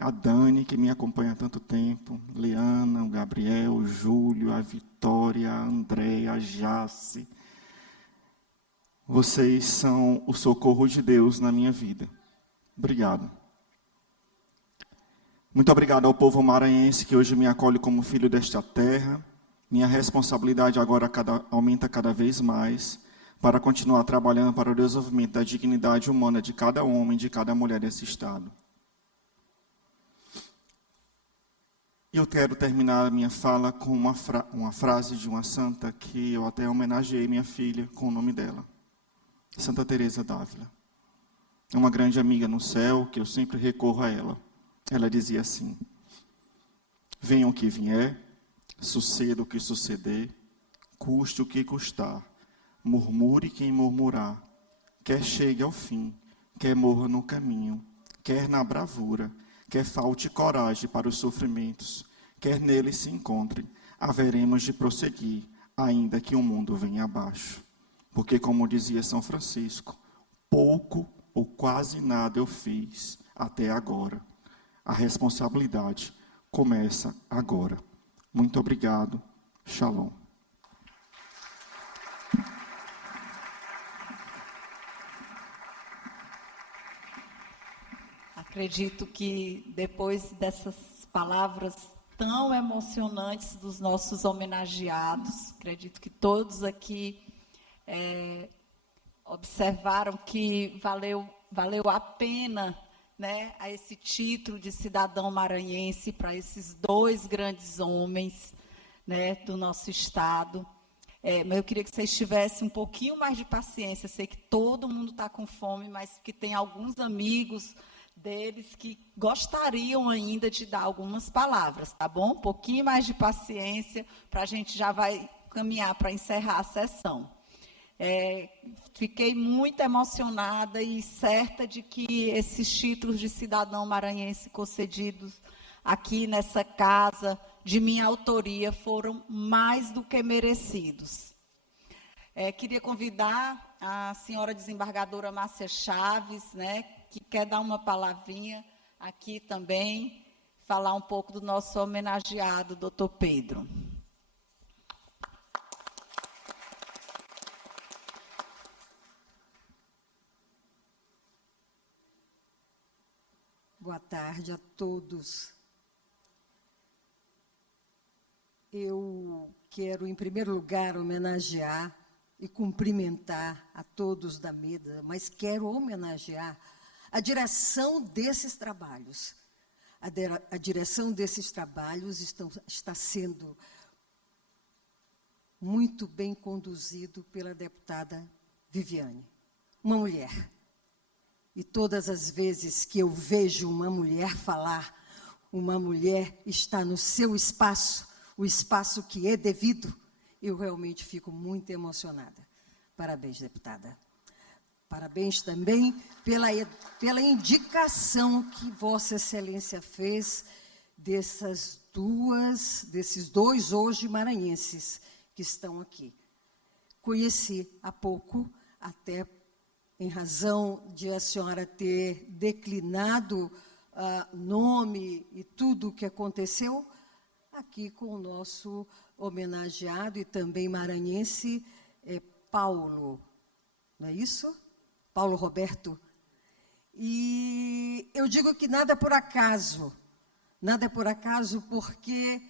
A Dani, que me acompanha há tanto tempo, Leana, o Gabriel, o Júlio, a Vitória, a Andréia, a Jace. Vocês são o socorro de Deus na minha vida. Obrigado. Muito obrigado ao povo maranhense que hoje me acolhe como filho desta terra. Minha responsabilidade agora aumenta cada vez mais para continuar trabalhando para o desenvolvimento da dignidade humana de cada homem, de cada mulher desse estado. Eu quero terminar a minha fala com uma frase de uma santa que eu até homenageei minha filha com o nome dela. Santa Teresa d'Ávila. É uma grande amiga no céu que eu sempre recorro a ela. Ela dizia assim: venha o que vier, suceda o que suceder, custe o que custar, murmure quem murmurar, quer chegue ao fim, quer morra no caminho, quer na bravura, quer falte coragem para os sofrimentos, quer neles se encontre, haveremos de prosseguir, ainda que o mundo venha abaixo. Porque, como dizia São Francisco, pouco ou quase nada eu fiz até agora. A responsabilidade começa agora. Muito obrigado. Shalom. Acredito que depois dessas palavras tão emocionantes dos nossos homenageados, acredito que todos aqui observaram que valeu a pena, né, a esse título de cidadão maranhense para esses dois grandes homens, né, do nosso estado. Mas eu queria que vocês tivessem um pouquinho mais de paciência. Eu sei que todo mundo está com fome, mas que tem alguns amigos deles que gostariam ainda de dar algumas palavras, tá bom? Um pouquinho mais de paciência, para a gente já vai caminhar para encerrar a sessão. Fiquei muito emocionada e certa de que esses títulos de cidadão maranhense concedidos aqui nessa casa, de minha autoria, foram mais do que merecidos. Queria convidar a senhora desembargadora Márcia Chaves, né, que quer dar uma palavrinha aqui também, falar um pouco do nosso homenageado, doutor Pedro. Boa tarde a todos. Eu quero, em primeiro lugar, homenagear e cumprimentar a todos da mesa, mas quero homenagear a direção desses trabalhos. A direção desses trabalhos está sendo muito bem conduzido pela deputada Viviane, uma mulher. E todas as vezes que eu vejo uma mulher falar, uma mulher está no seu espaço, o espaço que é devido, eu realmente fico muito emocionada. Parabéns, deputada. Parabéns também pela indicação que Vossa Excelência fez desses dois hoje maranhenses que estão aqui. Conheci há pouco, até em razão de a senhora ter declinado nome e tudo o que aconteceu, aqui com o nosso homenageado e também maranhense, Paulo, não é isso? Paulo Roberto. E eu digo que nada é por acaso porque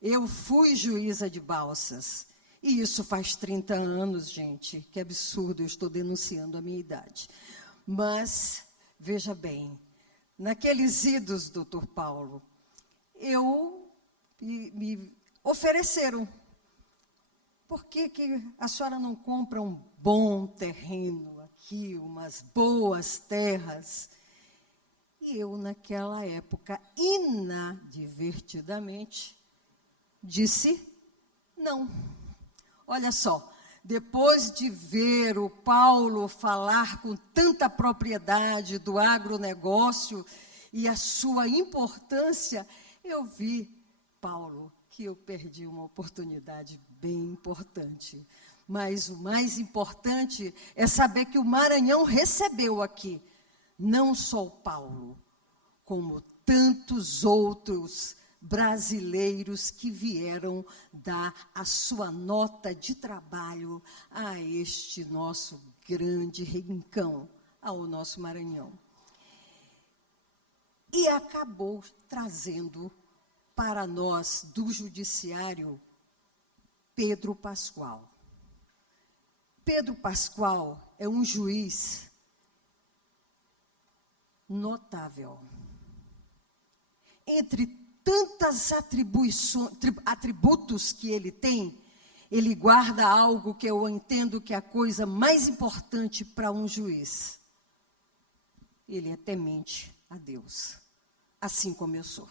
eu fui juíza de Balsas. E isso faz 30 anos, gente, que absurdo, eu estou denunciando a minha idade. Mas, veja bem, naqueles idos, doutor Paulo, me ofereceram, por que a senhora não compra um bom terreno aqui, umas boas terras? E eu, naquela época, inadvertidamente, disse não. Olha só, depois de ver o Paulo falar com tanta propriedade do agronegócio e a sua importância, eu vi, Paulo, que eu perdi uma oportunidade bem importante. Mas o mais importante é saber que o Maranhão recebeu aqui, não só o Paulo, como tantos outros brasileiros que vieram dar a sua nota de trabalho a este nosso grande rincão, ao nosso Maranhão. E acabou trazendo para nós, do judiciário, Pedro Pascoal. Pedro Pascoal é um juiz notável. Entre tantas atributos que ele tem, ele guarda algo que eu entendo que é a coisa mais importante para um juiz. Ele é temente a Deus, assim como eu sou.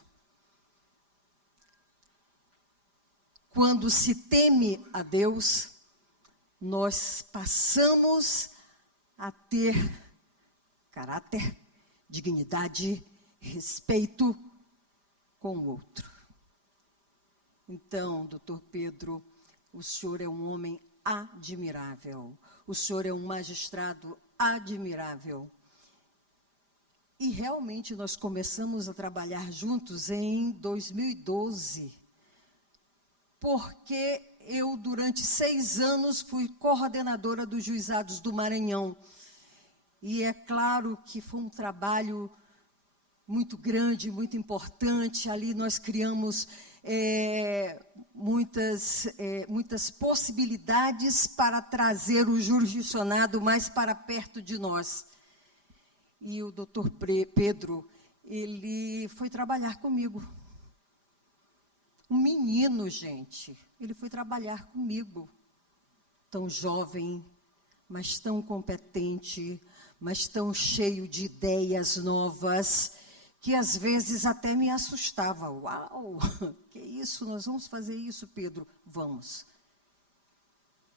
Quando se teme a Deus, nós passamos a ter caráter, dignidade, respeito com o outro. Então, doutor Pedro, o senhor é um homem admirável, o senhor é um magistrado admirável. E realmente nós começamos a trabalhar juntos em 2012, porque eu, durante 6 anos, fui coordenadora dos juizados do Maranhão. E é claro que foi um trabalho muito grande, muito importante. Ali nós criamos muitas possibilidades para trazer o jurisdicionado mais para perto de nós. E o doutor Pedro, ele foi trabalhar comigo. Um menino, gente, ele foi trabalhar comigo. Tão jovem, mas tão competente, mas tão cheio de ideias novas, que às vezes até me assustava. Uau, que isso, nós vamos fazer isso, Pedro? Vamos.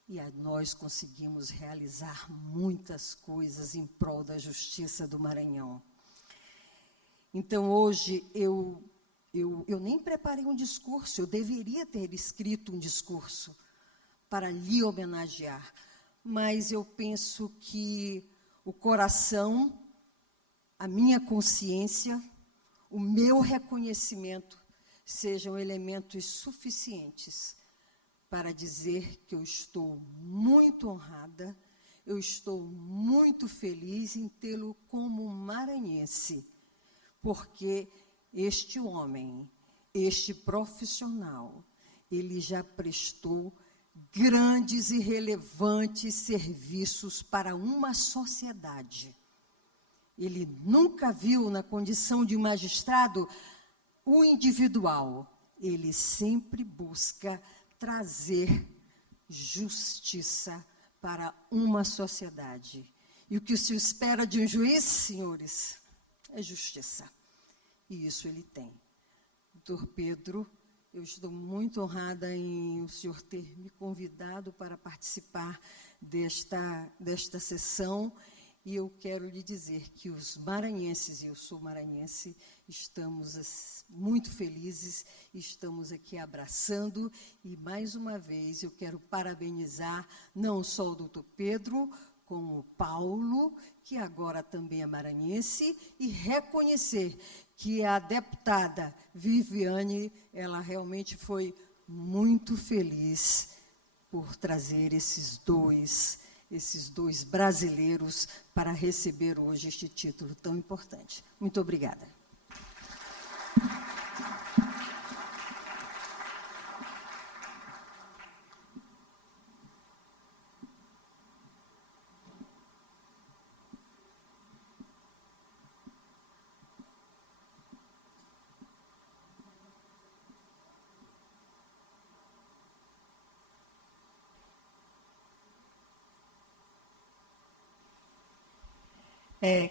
E nós conseguimos realizar muitas coisas em prol da justiça do Maranhão. Então, hoje, eu nem preparei um discurso, eu deveria ter escrito um discurso para lhe homenagear, mas eu penso que o coração, a minha consciência, o meu reconhecimento sejam elementos suficientes para dizer que eu estou muito honrada, eu estou muito feliz em tê-lo como maranhense, porque este homem, este profissional, ele já prestou grandes e relevantes serviços para uma sociedade. Ele nunca viu na condição de magistrado o individual, ele sempre busca trazer justiça para uma sociedade. E o que se espera de um juiz, senhores, é justiça. E isso ele tem. Doutor Pedro, eu estou muito honrada em o senhor ter me convidado para participar desta sessão. E eu quero lhe dizer que os maranhenses, e eu sou maranhense, estamos muito felizes, estamos aqui abraçando, e mais uma vez eu quero parabenizar não só o doutor Pedro, como o Paulo, que agora também é maranhense, e reconhecer que a deputada Viviane, ela realmente foi muito feliz por trazer esses dois brasileiros para receber hoje este título tão importante. Muito obrigada.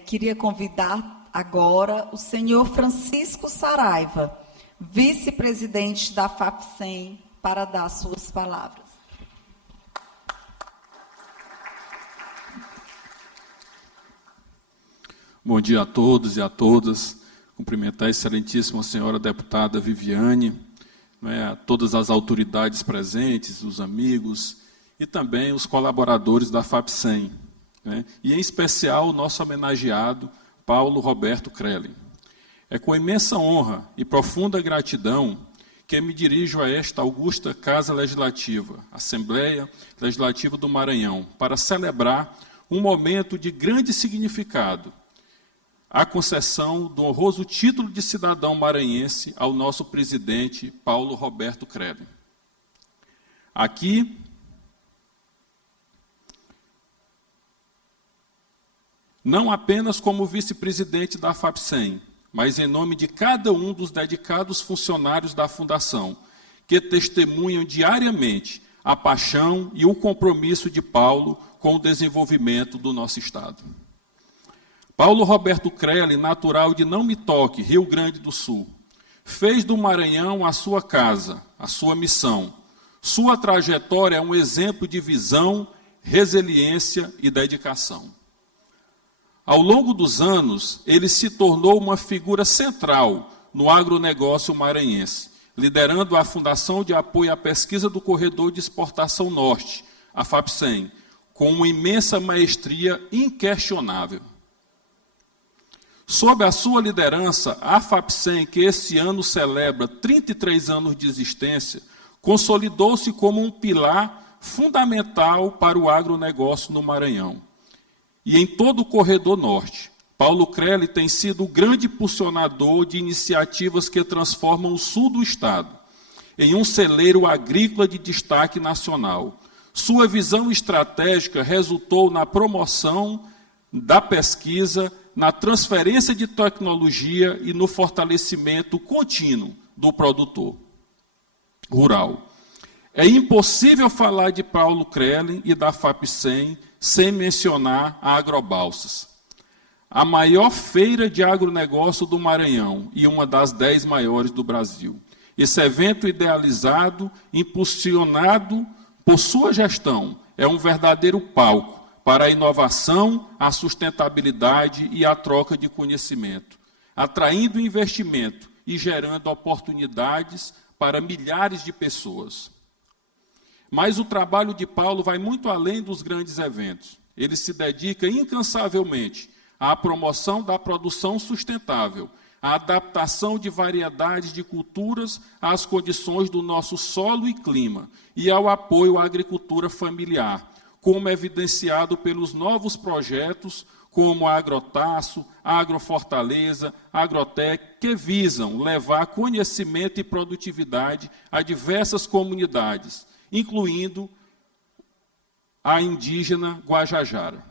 Queria convidar agora o senhor Francisco Saraiva, vice-presidente da FAPSEM, para dar suas palavras. Bom dia a todos e a todas. Cumprimentar a excelentíssima senhora deputada Viviane, a todas as autoridades presentes, os amigos e também os colaboradores da FAPSEM. E, em especial, o nosso homenageado, Paulo Roberto Crelli. É com imensa honra e profunda gratidão que me dirijo a esta augusta Casa Legislativa, Assembleia Legislativa do Maranhão, para celebrar um momento de grande significado, a concessão do honroso título de cidadão maranhense ao nosso presidente, Paulo Roberto Crelli. Aqui, não apenas como vice-presidente da FAPSEM, mas em nome de cada um dos dedicados funcionários da Fundação, que testemunham diariamente a paixão e o compromisso de Paulo com o desenvolvimento do nosso Estado. Paulo Roberto Crelli, natural de Não Me Toque, Rio Grande do Sul, fez do Maranhão a sua casa, a sua missão. Sua trajetória é um exemplo de visão, resiliência e dedicação. Ao longo dos anos, ele se tornou uma figura central no agronegócio maranhense, liderando a Fundação de Apoio à Pesquisa do Corredor de Exportação Norte, a FAPSEM, com uma imensa maestria inquestionável. Sob a sua liderança, a FAPSEM, que esse ano celebra 33 anos de existência, consolidou-se como um pilar fundamental para o agronegócio no Maranhão. E em todo o Corredor Norte, Paulo Crelli tem sido o grande impulsionador de iniciativas que transformam o sul do estado em um celeiro agrícola de destaque nacional. Sua visão estratégica resultou na promoção da pesquisa, na transferência de tecnologia e no fortalecimento contínuo do produtor rural. É impossível falar de Paulo Crelli e da FAPSEM sem mencionar a Agrobalsas, a maior feira de agronegócio do Maranhão e uma das 10 maiores do Brasil. Esse evento idealizado, impulsionado por sua gestão, é um verdadeiro palco para a inovação, a sustentabilidade e a troca de conhecimento, atraindo investimento e gerando oportunidades para milhares de pessoas. Mas o trabalho de Paulo vai muito além dos grandes eventos. Ele se dedica incansavelmente à promoção da produção sustentável, à adaptação de variedades de culturas às condições do nosso solo e clima, e ao apoio à agricultura familiar, como evidenciado pelos novos projetos como a Agrotaço, a Agrofortaleza, a Agrotec, que visam levar conhecimento e produtividade a diversas comunidades, incluindo a indígena Guajajara.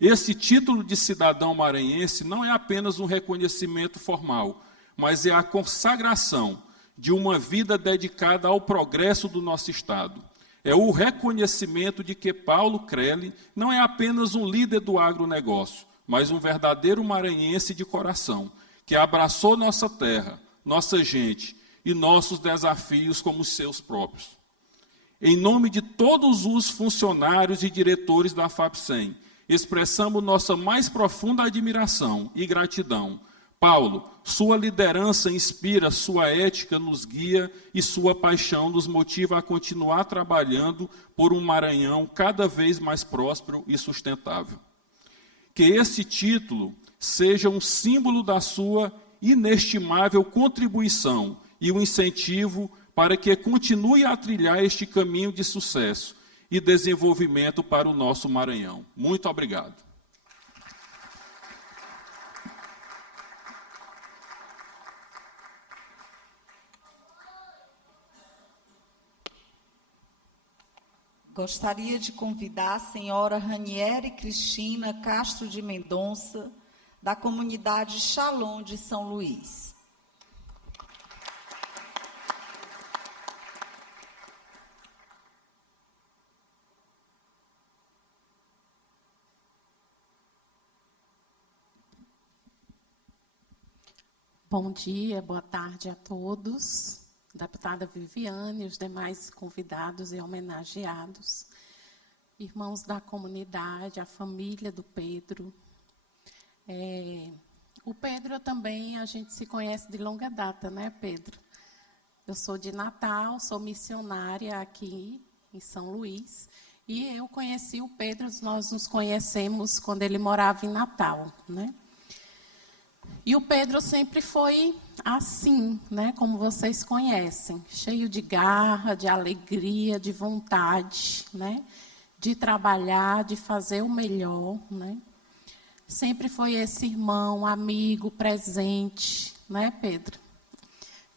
Esse título de cidadão maranhense não é apenas um reconhecimento formal, mas é a consagração de uma vida dedicada ao progresso do nosso Estado. É o reconhecimento de que Paulo Crelli não é apenas um líder do agronegócio, mas um verdadeiro maranhense de coração, que abraçou nossa terra, nossa gente e nossos desafios como os seus próprios. Em nome de todos os funcionários e diretores da FAPSEM, expressamos nossa mais profunda admiração e gratidão. Paulo, sua liderança inspira, sua ética nos guia e sua paixão nos motiva a continuar trabalhando por um Maranhão cada vez mais próspero e sustentável. Que esse título seja um símbolo da sua inestimável contribuição e um incentivo para que continue a trilhar este caminho de sucesso e desenvolvimento para o nosso Maranhão. Muito obrigado. Gostaria de convidar a senhora Ranieri Cristina Castro de Mendonça, da comunidade Shalom de São Luís. Bom dia, boa tarde a todos. Deputada Viviane, os demais convidados e homenageados, irmãos da comunidade, a família do Pedro. O Pedro também, a gente se conhece de longa data, né, Pedro? Eu sou de Natal, sou missionária aqui em São Luís, e eu conheci o Pedro, nós nos conhecemos quando ele morava em Natal, né? E o Pedro sempre foi assim, né, como vocês conhecem, cheio de garra, de alegria, de vontade, né, de trabalhar, de fazer o melhor, né. Sempre foi esse irmão, amigo, presente, né, Pedro?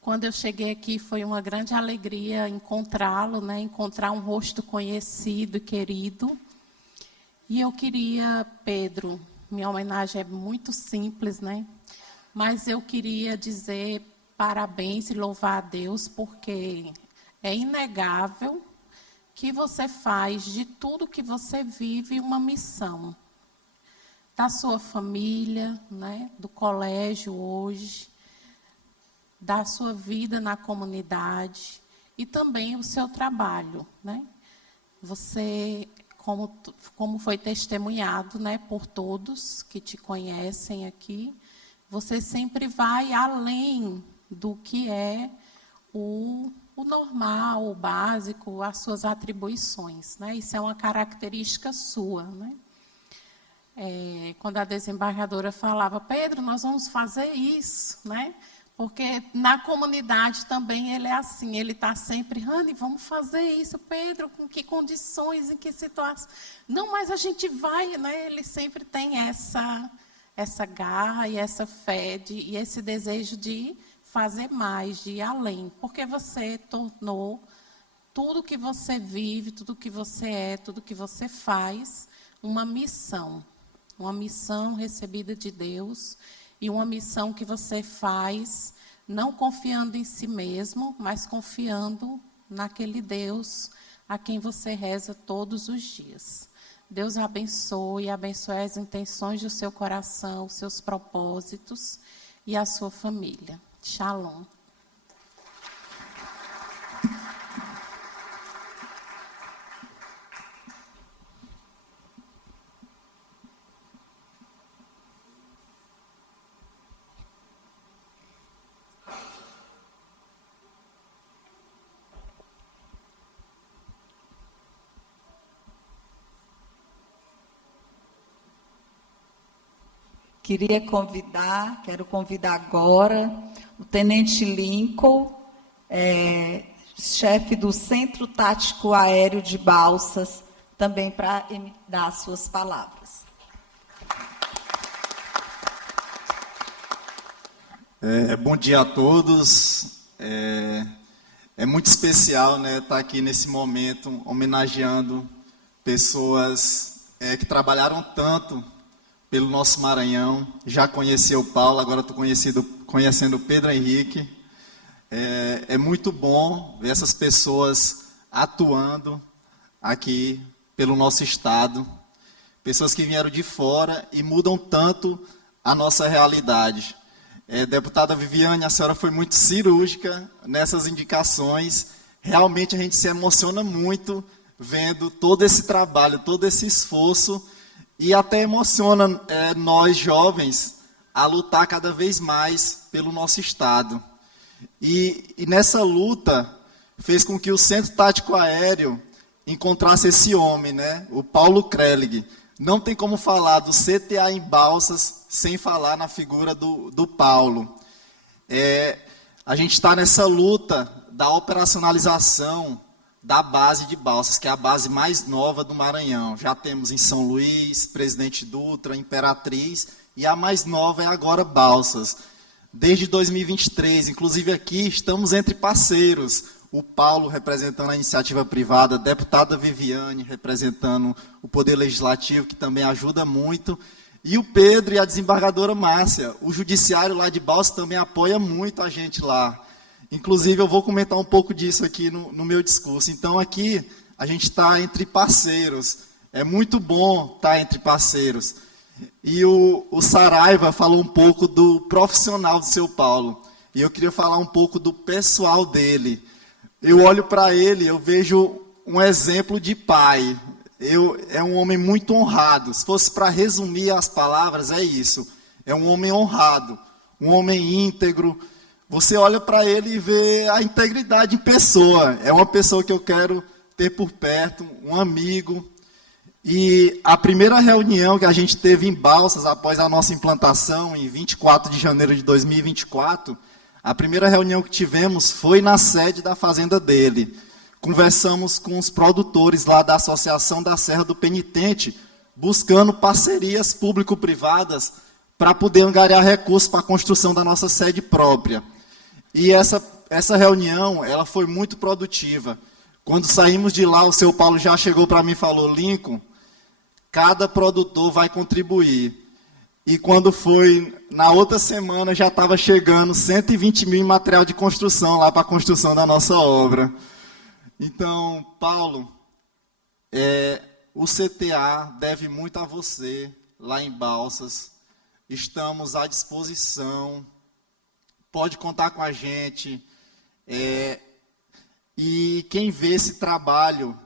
Quando eu cheguei aqui foi uma grande alegria encontrá-lo, né, encontrar um rosto conhecido e querido. E eu queria, Pedro, minha homenagem é muito simples, né? Mas eu queria dizer parabéns e louvar a Deus, porque é inegável que você faz de tudo que você vive uma missão. Da sua família, né, do colégio hoje, da sua vida na comunidade e também o seu trabalho, né? Você como foi testemunhado, né, por todos que te conhecem aqui, você sempre vai além do que é o normal, o básico, as suas atribuições, né? Isso é uma característica sua, né? Quando a desembargadora falava, Pedro, nós vamos fazer isso, né? Porque na comunidade também ele é assim, ele está sempre, Rani, vamos fazer isso, Pedro, com que condições, em que situação? Não, mas a gente vai, né? Ele sempre tem essa garra e essa fé e esse desejo de fazer mais, de ir além, porque você tornou tudo que você vive, tudo que você é, tudo que você faz, uma missão recebida de Deus e uma missão que você faz não confiando em si mesmo, mas confiando naquele Deus a quem você reza todos os dias. Deus abençoe as intenções do seu coração, os seus propósitos e a sua família. Shalom. Quero convidar agora o Tenente Lincoln, chefe do Centro Tático Aéreo de Balsas, também para dar suas palavras. Bom dia a todos. É muito especial, né, estar aqui nesse momento homenageando pessoas que trabalharam tanto pelo nosso Maranhão. Já conheci o Paulo, agora estou conhecendo o Pedro Henrique. É muito bom ver essas pessoas atuando aqui pelo nosso estado. Pessoas que vieram de fora e mudam tanto a nossa realidade. Deputada Viviane, a senhora foi muito cirúrgica nessas indicações. Realmente a gente se emociona muito vendo todo esse trabalho, todo esse esforço. E até emociona nós, jovens, a lutar cada vez mais pelo nosso estado. E nessa luta, fez com que o Centro Tático Aéreo encontrasse esse homem, né? O Paulo Krelig. Não tem como falar do CTA em Balsas sem falar na figura do Paulo. A gente está nessa luta da operacionalização da base de Balsas, que é a base mais nova do Maranhão. Já temos em São Luís, Presidente Dutra, Imperatriz, e a mais nova é agora Balsas. Desde 2023, inclusive aqui, estamos entre parceiros. O Paulo representando a iniciativa privada, a deputada Viviane representando o Poder Legislativo, que também ajuda muito, e o Pedro e a desembargadora Márcia. O judiciário lá de Balsas também apoia muito a gente lá. Inclusive, eu vou comentar um pouco disso aqui no meu discurso. Então, aqui, a gente está entre parceiros. É muito bom estar entre parceiros. E o Saraiva falou um pouco do profissional do seu Paulo. E eu queria falar um pouco do pessoal dele. Eu olho para ele, eu vejo um exemplo de pai. É um homem muito honrado. Se fosse para resumir as palavras, é isso. É um homem honrado, um homem íntegro. Você olha para ele e vê a integridade em pessoa. É uma pessoa que eu quero ter por perto, um amigo. E a primeira reunião que a gente teve em Balsas, após a nossa implantação, em 24 de janeiro de 2024, a primeira reunião que tivemos foi na sede da fazenda dele. Conversamos com os produtores lá da Associação da Serra do Penitente, buscando parcerias público-privadas para poder angariar recursos para a construção da nossa sede própria. E essa reunião, ela foi muito produtiva. Quando saímos de lá, o seu Paulo já chegou para mim e falou, Lincoln, cada produtor vai contribuir. E quando foi, na outra semana, já estava chegando 120 mil em material de construção lá para a construção da nossa obra. Então, Paulo, o CTA deve muito a você lá em Balsas. Estamos à disposição. Pode contar com a gente. E quem vê esse trabalho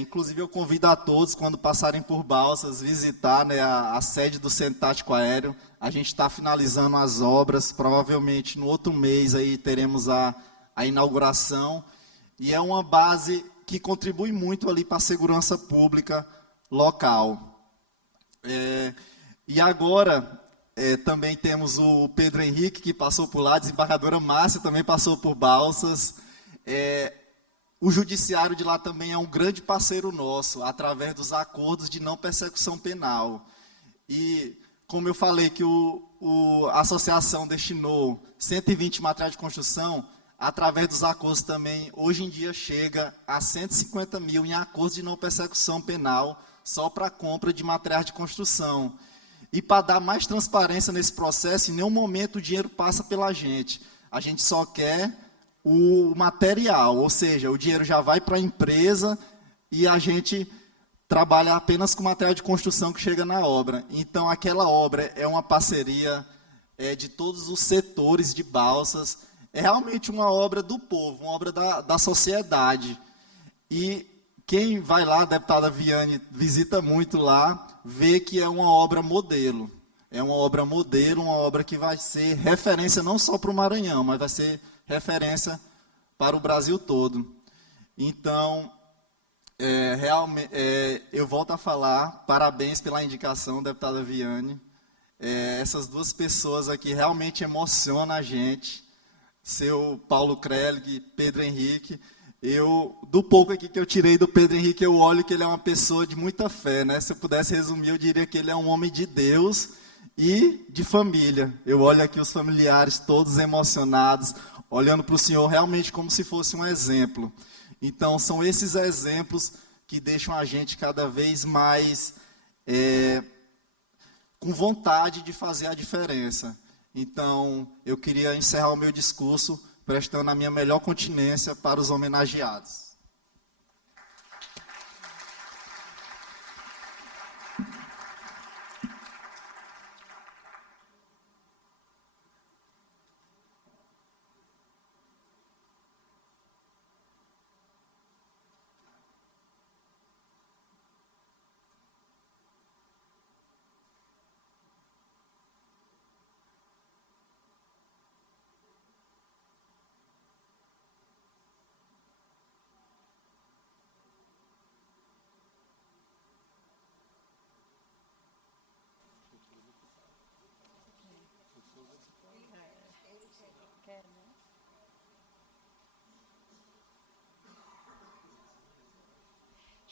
Inclusive, eu convido a todos, quando passarem por Balsas, visitar, né, a sede do Centro Tático Aéreo. A gente está finalizando as obras, provavelmente no outro mês aí teremos a inauguração. E é uma base que contribui muito ali para a segurança pública local. E agora, também temos o Pedro Henrique, que passou por lá, a desembargadora Márcia também passou por Balsas. O judiciário de lá também é um grande parceiro nosso, através dos acordos de não persecução penal. E, como eu falei que a associação destinou 120 materiais de construção, através dos acordos também, hoje em dia chega a 150 mil em acordos de não persecução penal, só para a compra de materiais de construção. E para dar mais transparência nesse processo, em nenhum momento o dinheiro passa pela gente. A gente só quer o material, ou seja, o dinheiro já vai para a empresa e a gente trabalha apenas com material de construção que chega na obra. Então, aquela obra é uma parceria de todos os setores de Balsas. É realmente uma obra do povo, uma obra da sociedade. E quem vai lá, a deputada Viane visita muito lá, vê que é uma obra modelo. É uma obra modelo, uma obra que vai ser referência não só para o Maranhão, mas vai ser referência para o Brasil todo. Então, realmente, eu volto a falar, parabéns pela indicação, deputada Viane. Essas duas pessoas aqui realmente emocionam a gente. Seu Paulo Krelig, Pedro Henrique. Do pouco aqui que eu tirei do Pedro Henrique, eu olho que ele é uma pessoa de muita fé, né? Se eu pudesse resumir, eu diria que ele é um homem de Deus e de família. Eu olho aqui os familiares todos emocionados, olhando para o senhor realmente como se fosse um exemplo. Então, são esses exemplos que deixam a gente cada vez mais com vontade de fazer a diferença. Então, eu queria encerrar o meu discurso prestando a minha melhor continência para os homenageados.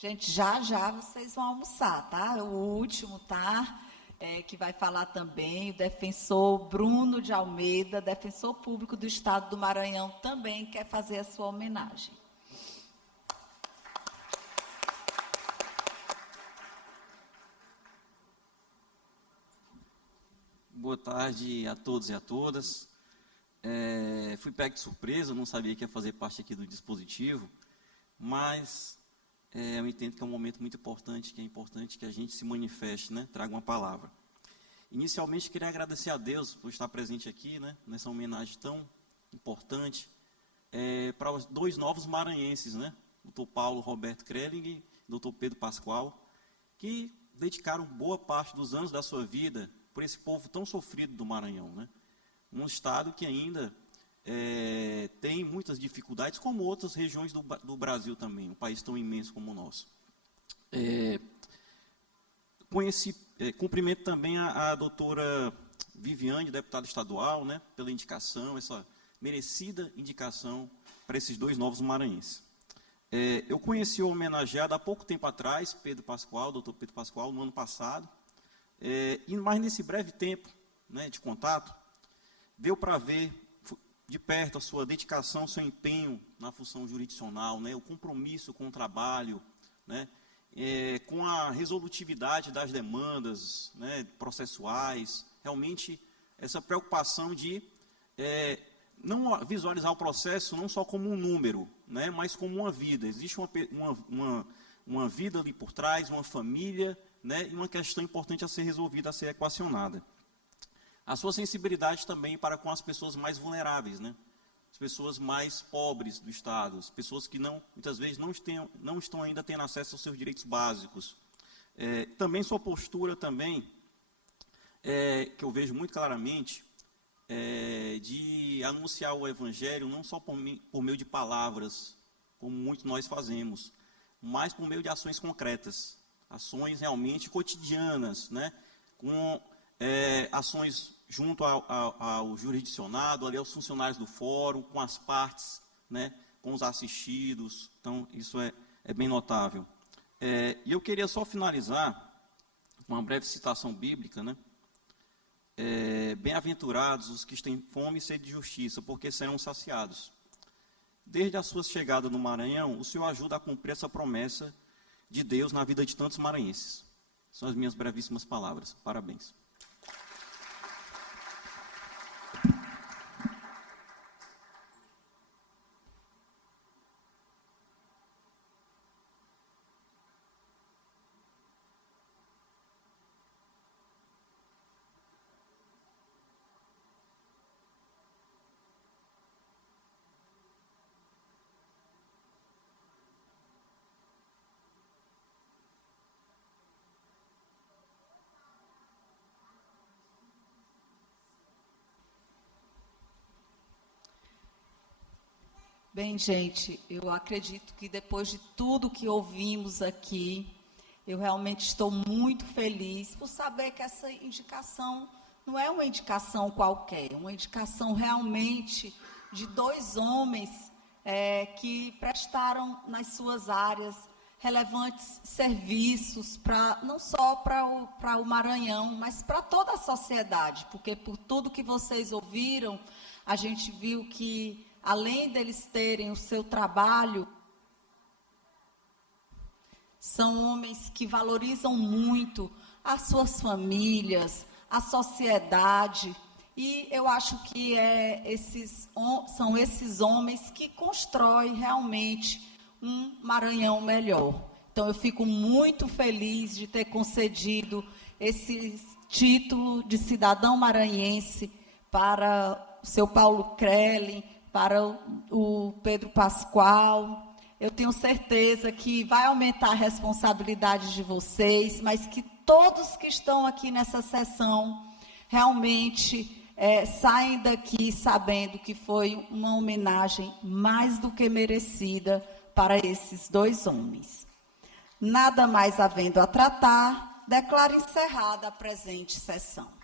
Gente, já já vocês vão almoçar, tá? O último, tá? Que vai falar também, o defensor Bruno de Almeida, defensor público do Estado do Maranhão, também quer fazer a sua homenagem. Boa tarde a todos e a todas. Fui pego de surpresa, não sabia que ia fazer parte aqui do dispositivo, mas eu entendo que é um momento muito importante, que é importante que a gente se manifeste, né? Traga uma palavra. Inicialmente, queria agradecer a Deus por estar presente aqui, né? Nessa homenagem tão importante para os dois novos maranhenses, né? Dr. Paulo Roberto Krelig e Dr. Pedro Pascoal, que dedicaram boa parte dos anos da sua vida por esse povo tão sofrido do Maranhão, né? Um estado que ainda tem muitas dificuldades, como outras regiões do Brasil também, um país tão imenso como o nosso. Cumprimento também a doutora Viviane, deputada estadual, né, pela indicação, essa merecida indicação para esses dois novos maranhenses. Eu conheci o homenageado há pouco tempo atrás, Pedro Pascoal, doutor Pedro Pascoal, no ano passado, mas nesse breve tempo, né, de contato, deu para ver de perto a sua dedicação, seu empenho na função jurisdicional, né, o compromisso com o trabalho, né, com a resolutividade das demandas, né, processuais, realmente essa preocupação de não visualizar o processo não só como um número, né, mas como uma vida. Existe uma vida ali por trás, uma família, né, e uma questão importante a ser resolvida, a ser equacionada. A sua sensibilidade também para com as pessoas mais vulneráveis, né? As pessoas mais pobres do Estado, as pessoas que muitas vezes não estão ainda tendo acesso aos seus direitos básicos. Também sua postura também, que eu vejo muito claramente, de anunciar o Evangelho não só por meio de palavras, como muitos nós fazemos, mas por meio de ações concretas, ações realmente cotidianas, né? Com ações junto ao jurisdicionado, ali aos funcionários do fórum, com as partes, né? Com os assistidos. Então, isso é bem notável. E eu queria só finalizar com uma breve citação bíblica, né? Bem-aventurados os que têm fome e sede de justiça, porque serão saciados. Desde a sua chegada no Maranhão, o Senhor ajuda a cumprir essa promessa de Deus na vida de tantos maranhenses. São as minhas brevíssimas palavras. Parabéns. Bem, gente, eu acredito que depois de tudo que ouvimos aqui, eu realmente estou muito feliz por saber que essa indicação não é uma indicação qualquer, uma indicação realmente de 2 homens que prestaram nas suas áreas relevantes serviços, não só para o Maranhão, mas para toda a sociedade, porque por tudo que vocês ouviram, a gente viu que além deles terem o seu trabalho, são homens que valorizam muito as suas famílias, a sociedade, e eu acho que são esses homens que constroem realmente um Maranhão melhor. Então, eu fico muito feliz de ter concedido esse título de cidadão maranhense para o seu Paulo Krellin, para o Pedro Pascoal. Eu tenho certeza que vai aumentar a responsabilidade de vocês, mas que todos que estão aqui nessa sessão realmente saem daqui sabendo que foi uma homenagem mais do que merecida para esses 2 homens. Nada mais havendo a tratar, declaro encerrada a presente sessão.